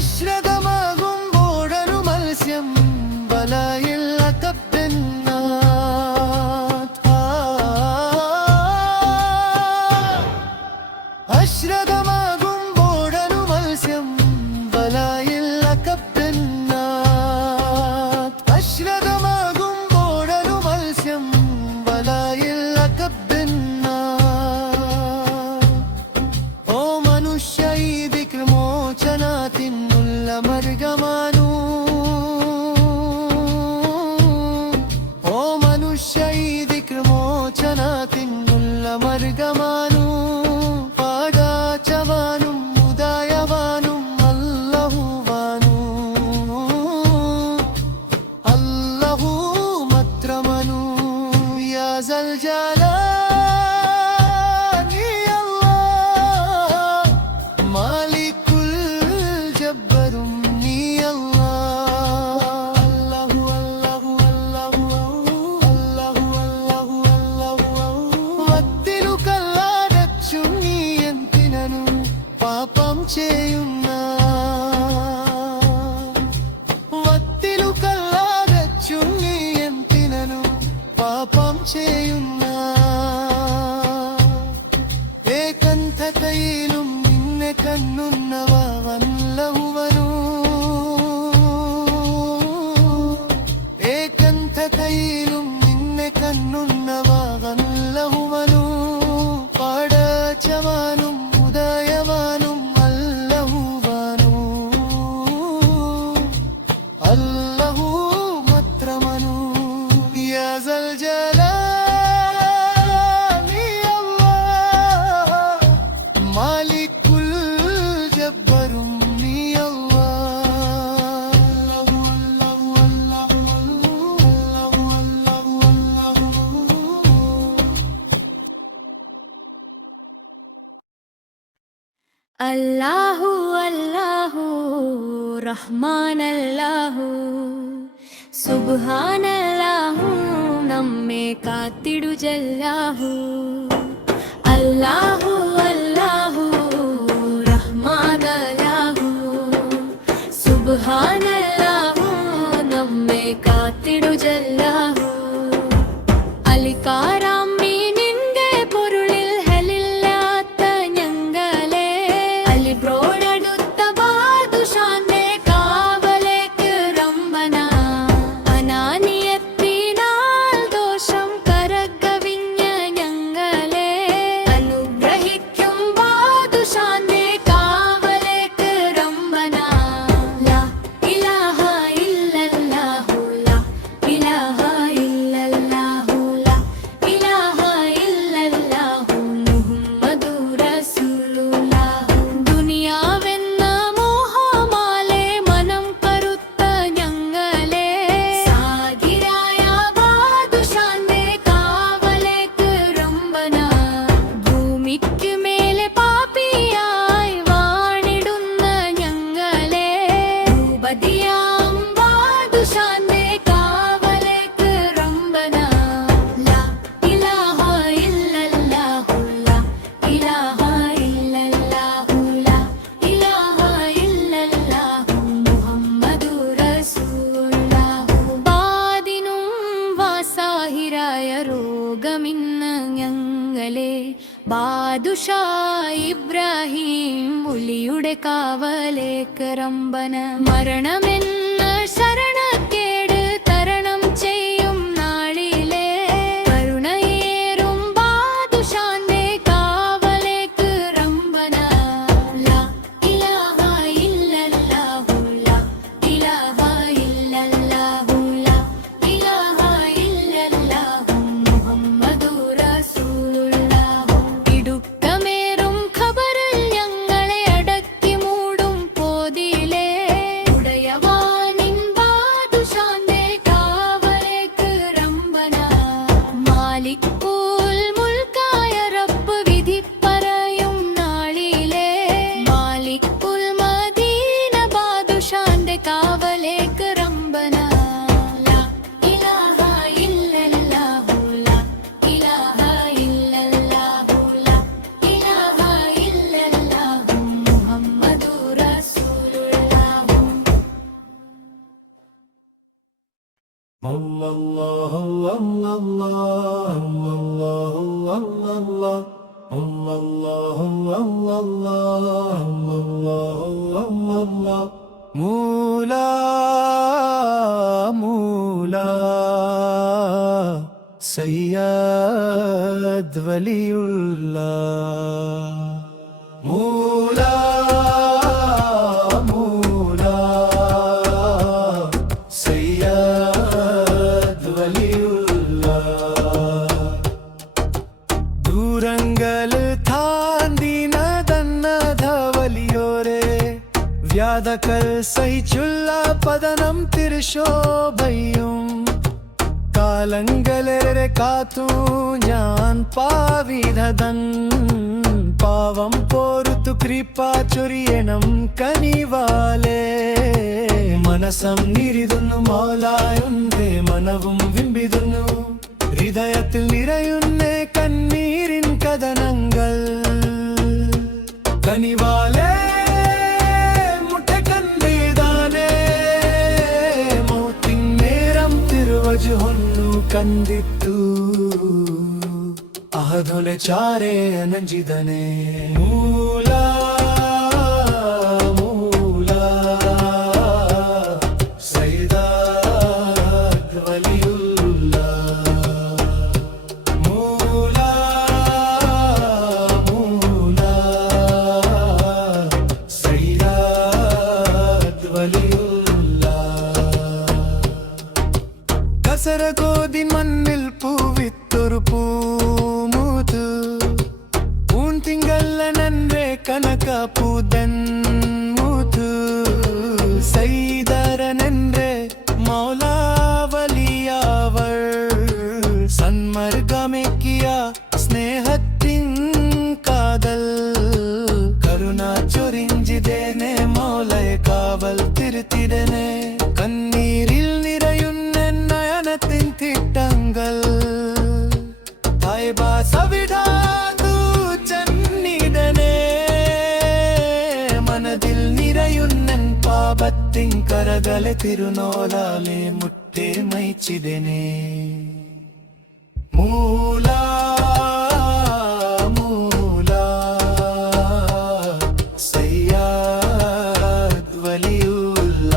അശ്രദ്ധമാകുമ്പോഴൊരു മത്സ്യം വലയിൽ അകപ്പെന്ന അശ്രദ്ധമാകുമ്പോഴൊരു മത്സ്യം വലയിൽ അകപ്പെന്ന അശ്രദ്ധമാകുമ്പോഴൊരു മത്സ്യം വലയിൽ അകപ്പെന്ന ഓ മനുഷ്യ ഈ വിക്രമോചനത്തിനുള്ള മാർഗമാണു ഓ മനുഷ്യ ഈ വിക്രമോചനത്തിനുള്ള മാർഗമാണു പാടാച്ചവാനും ഉദയവാനും അല്ലാഹുവാനു അല്ലാഹു മാത്രമനു യാ സൽ ജലാലി അല്ലാഹ് മാലിക്കുൽ ജബ്ബറും നീ അല്ലാഹ് അല്ലാഹു അല്ലാഹു അല്ലാഹു അല്ലാഹു അല്ലാഹു അല്ലാഹു വത്തിലു കല്ലാരച്ചു നീ എന്തിനു പാപം ചെയ്യുന്ന വത്തിലു കല്ലാരച്ചു നീ എന്തിനു പാപം ചെയ്യുന്ന ഏകന്ധതയിലും നിന്നെ കണ്ണുന്നവല്ലഹുവനു ഏകന്ധതയിലും നിന്നെ കണ്ണുന്നവല്ലഹുവനു പാടച്ചവാനും ഉദയവാനും അല്ലഹുവനു അല്ലഹു മാത്രമനു യാ സൽ ജലാലി അല്ലാഹ് മാലിക്കുൽ ജബ്ബറും നീ അല്ലാഹ് അല്ലാഹു അല്ലാഹു അല്ലാഹു അല്ലാഹു അല്ലാഹു അല്ലാഹു റഹ്മാനല്ലാഹു സുബ്ഹാനല്ലാഹു നമ്മെ കാത്തിടു ജല്ലാഹു അല്ലാഹു അല്ലാഹു റഹ്മാനല്ലാഹു സുബ്ഹാനല്ലാഹു നമ്മെ കാത്തിടു ജല്ലാഹു അലികാരാം മീനിന്റെ പൊരുളിൽ ഹലില്ലാത്ത ഞങ്ങളെ അലിബ്രോടടുത്ത ബാദുഷാന്റെ കാവലേക്ക് റംബന അനാനിയത്തിനാൽ ദോഷം കരകവിഞ്ഞ ഞങ്ങളെ അനുഗ്രഹിക്കും ബാദുഷാന്റെ കാവലേക്ക് റംബന ലാ ഇലാഹ ഇല്ലല്ലാഹു ലാ ഇലാഹ ഇല്ലല്ലാഹു ലാ ഇലാഹ ഇല്ലല്ലാഹു മുഹമ്മദുർ റസൂലുള്ളാഹ് ദുനിയാവെന്ന മോഹമാലെ മനം കറുത്ത ഞങ്ങളെ സാഗിരായ ബാദുഷാന്റെ കാവലേക്ക് റംബന ഭൂമിക്ക് മേലെ പാപിയായി വാണിടുന്ന ഞങ്ങളെ ഭൂപതിയാം ബാദുഷാന്റെ കാവലേക്ക് റംബന ലാ ഇലാഹ ഇല്ലല്ലാഹു ലാ ഇലാഹ ഇല്ലല്ലാഹു ലാ ഇലാഹ ഇല്ലല്ലാഹു മുഹമ്മദുർ റസൂലുള്ളാഹ് ബാദിനും വാസാഹിരായ രോഗമിന്ന് ഞങ്ങളെ ബാദുഷാ ഇബ്രാഹിം ഉലിയുടെ കാവലേക്ക് റംബന മരണമെന്ന ശരണക്കേട് തരണം ചെയ്യും നാളിലെ കരുണയേറും ബാദുഷാന്റെ കാവലേക്ക് റംബന ലാ ഇലാഹ ഇല്ലല്ലാഹു ലാ ഇലാഹ ഇല്ലല്ലാഹു ലാ ഇലാഹ ഇല്ലല്ലാഹു മുഹമ്മദുർ റസൂലുള്ളാഹ് ഇടുക്കമേറും ഖബറിൽ ഞങ്ങളെ അടക്കി മൂടും പോതിലെ ഉടയവാനിൻ Allah Allah Allah Allah Allah Allah Allah മൂലാ മൂലാ Syed വലിയുള്ള മൂലാ മൂലാ Syed വലിയുള്ള ദൂരങ്ങൾ താണ്ടിനതന്നത വലിയോരെ വ്യാധകൾ സഹിച്ചുള്ള പതനം തിരുശോഭയും കാലങ്ങളേറെ കാത്തു ഞാൻ പാവിധതൻ പാവം പോരുത്തു കൃപ ചൊരിയണം കനിവാലേ മനസം നിരിതുന്നു മൗലായുണ്ടേ മനവും വിമ്പിതുന്നു ഹൃദയത്തിൽ നിറയുന്നേ കണ്ണീരിൻ കഥനങ്ങൾ കനിവാലേ ಹೊನ್ನು ಕಂದಿತ್ತು ಅಹದೊಲೆ ಚಾರೆ ನಂಜಿದನೆ ಮೂಲ ಮೂಲ ಸೈಯದ್ ವಲಿಯುಲ್ಲ ಮೂಲ ಮೂಲ ಸೈಯದ್ ವಲಿಯುಲ್ಲ കസരഗോതി മണ്ണിൽ പൂവിത്തൊരു പൂമൂത്ത് പൂന്തിങ്കല്ല നൻറെ കനക പൂതൻ മൂത്ത് സൈദരനെന്റെ മൗലാവലിയാവൾ സന്മർഗമേക്കിയ സ്നേഹത്തിൻ കാതൽ കരുണ ചൊരിഞ്ചിതേനെ മൗലയെ കാവൽ തിരുത്തിടനെ കണ്ണീരിൽ തിട്ടങ്ങൾ സവിടാതു ചന്നിടനെ മനതിൽ നിറയുന്നൻ പാപത്തിൻ കരകളെ തിരുനോലാലെ മുട്ടേ മൈച്ചിടനെ മൂലാ മൂലാ സയ്യദ് വലിയുള്ള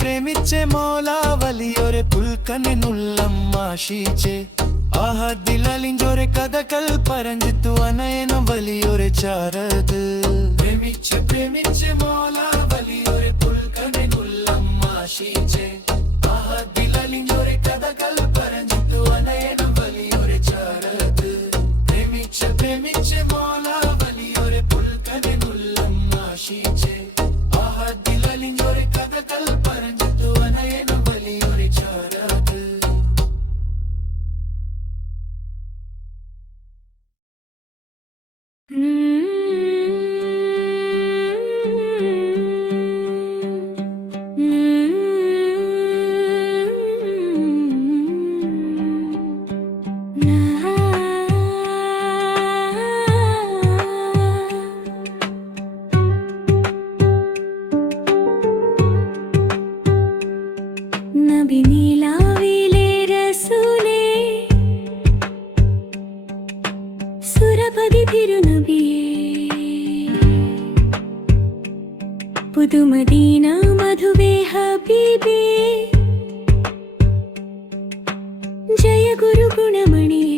പ്രേമിച്ച് മൗലാ വലിയൊരു പുൽക്കനിനുള്ളം ആശിച്ച് ആഹദിലലിഞ്ചൊരു കഥകൾ പറഞ്ഞിത്തു അനയനം വലിയൊരു ചാരത് പ്രേമിച്ച് മൗലാ വലിയൊരു പുൽക്കനിനുള്ളം ആശിച്ച് ആഹദിലലിഞ്ചൊരു കഥകൾ പറഞ്ഞിത്തു അനയനം വലിയൊരു ചാരത് പ്രേമിച്ച് മൗലാ വലിയൊരു പുൽക്കനിനുള്ളം ആശിച്ച് ആഹദിലലിഞ്ചൊരു കഥകൾ പറഞ്ഞിത്തു അനയനം വലിയൊരു ചാരത് പുതുമദീന മധുവേ ഹബീബേ ജയ ഗുരു ഗുണമണിയേ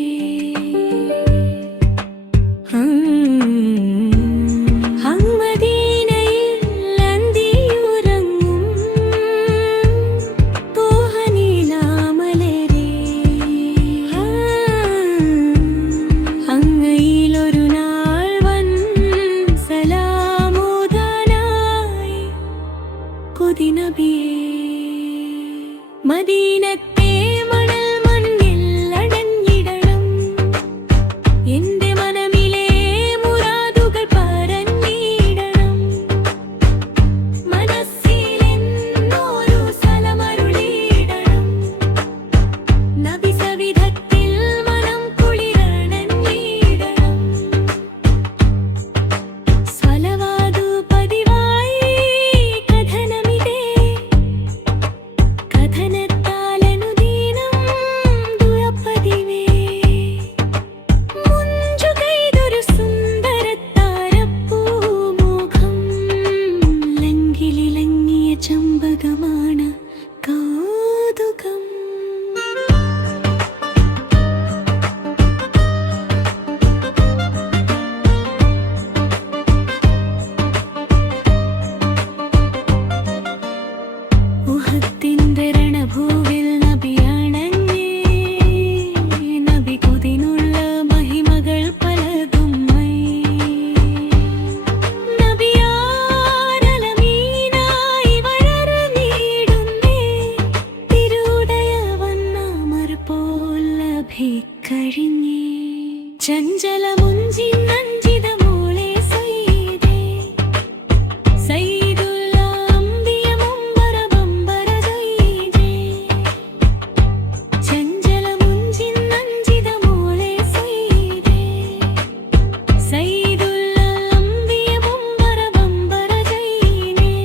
മദീനയിൽ അന്തിയുറങ്ങും തോഹനീലാമലരേ അങ്ങയിലൊരു നാൾ വൻ സലാമോദാനായി കൊതി നബിയേ മദീനത്തെ മണൽ മണ്ണിൽ അടഞ്ഞിടണം എന്റെ മനമിലെ മുറാദുകൾ പറഞ്ഞിടണം മനസ്സിലെന്നൊരു സ്ഥലമരുളിയിടണം ചെമ്പകമാണ് കൗതുകം. ഉഹദിന്റെ രണഭൂവിൽ നബിയാണങ്ങേ, നബി കുതിനുള്ള മഹിമകൾ പലതുമ്മൈ. നബിയാരലമീനായി വളർന്നിടുന്നേ, തിരുടയവന്നമർ പോൽ ലഭിക്കഴിഞ്ഞേ. ചഞ്ചലമുഞ്ചി നഞ്ചിത മോളെ സയ്യിദേ, സയ്യിദുൽ അംബിയ മുമ്പര ബമ്പര ജയ്ജേ. ചഞ്ചലമുഞ്ചി നഞ്ചിത മോളെ സയ്യിദേ, സയ്യിദുൽ അംബിയ മുമ്പര ബമ്പര ജയ്ജേ.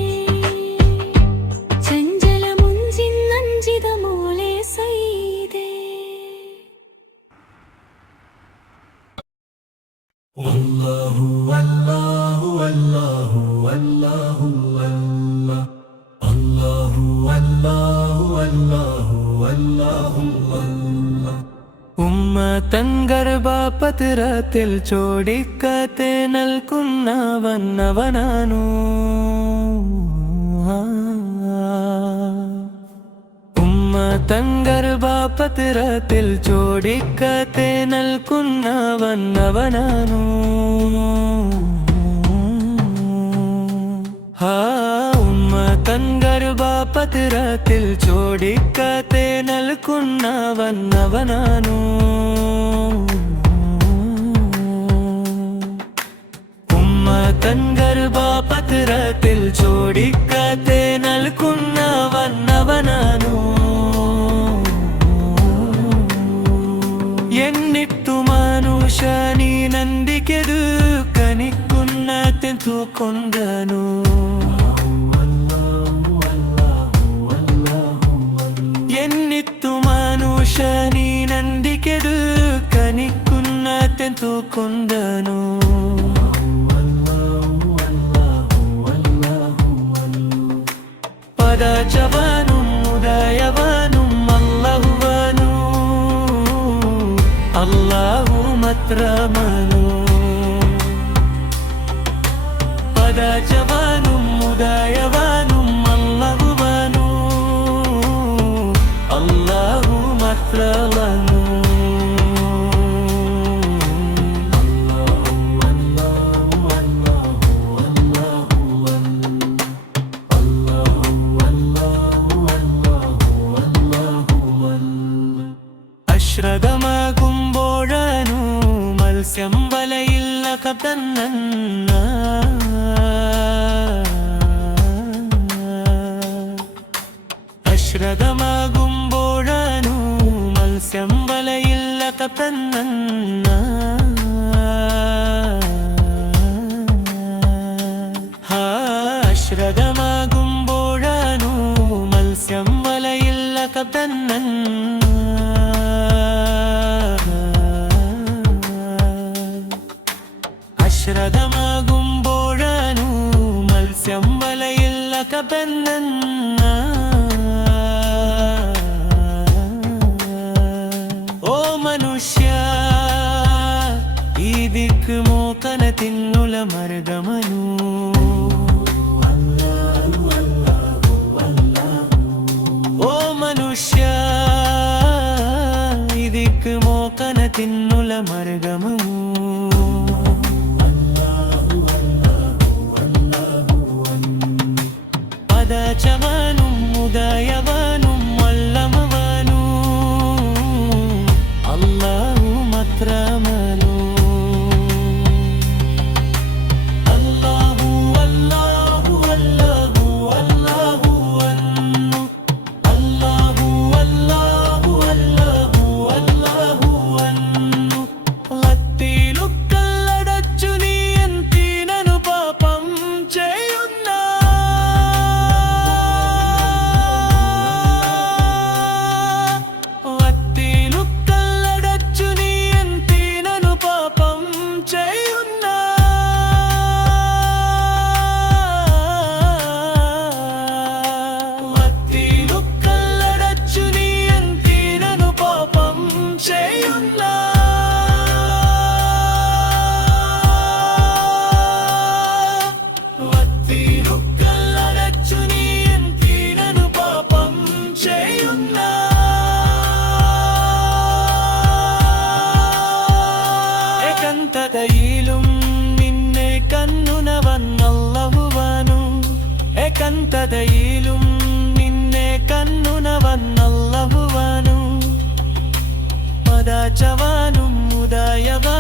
ചഞ്ചലമുഞ്ചി നഞ്ചിത മോളെ സയ്യിദേ. അല്ലാഹു അല്ലാഹു അല്ലാഹു അല്ലാഹു അല്ലാ. അല്ലാഹു അല്ലാഹു അല്ലാഹു അല്ലാഹു അല്ലാ. ഉമ്മ തൻ ഗർഭപത്രത്തിൽ ചോടിക്കത്തെ നൽകുന്നവനവനാനു. ഉമ്മ തൻ ഗർഭപത്രത്തിൽ ചോടിക്കത്തെ നൽകുന്നവനവനാനു. ഉമ്മ തൻ ഗർഭപത്രത്തിൽ ചോടിക്കത്തെ നൽകുന്നവനവനാനു. ഉമ്മ തൻ ഗർഭപത്രത്തിൽ ചോടിക്കത്തെ നൽകുന്നവനവനാനു. എന്നിട്ടു മനുഷ്യനീ ನಂದಿಕೆದು ಕನಿಕುನ್ನ ತೆಂತು ಕೊಂದನು. ಎನ್ನಿತ್ತು ಮನುಷ್ಯನೀ ನಂದಿಕೆದು ಕನಿಕುನ್ನ ತೆಂತು ಕೊಂದನು. പദചവനും ഉദയവനും അല്ലാഹുവനു. അല്ലാഹു മാത്രമനു. പദചവനും ഉദയവനും അല്ലാഹുവനു. അല്ലാഹു മാത്രമനു. അശ്രദ്ധമാകുമ്പോഴനു മത്സ്യം വലയില്ല കത്തന്ന. അശ്രദ്ധമാകുമ്പോഴനു മത്സ്യം വലയില്ല കത്തന്ന. അശ്രദ്ധമാകുമ്പോഴനു മത്സ്യം വലയില്ല കത്തന്ന. അശ്രദ്ധമാകുമ്പോഴനു മത്സ്യം വലയില്ല കബന്ന. ഓ മനുഷ്യ, ഈ ദിക്ക് മോക്കന തിന്നുല മർഗമനു. ഓ മനുഷ്യ, ഈ ദിക്ക് മോക്കന തിന്നുല മർഗമനു. പദചവനും ഉദയവനും അല്ലമവനു. അല്ലാഹു മാത്രമനു. അല്ലാഹു കഥയിലും നിന്നെ കണ്ണുനവന്നല്ലഹുവാനും പദാചവാനും ഉദായവാനും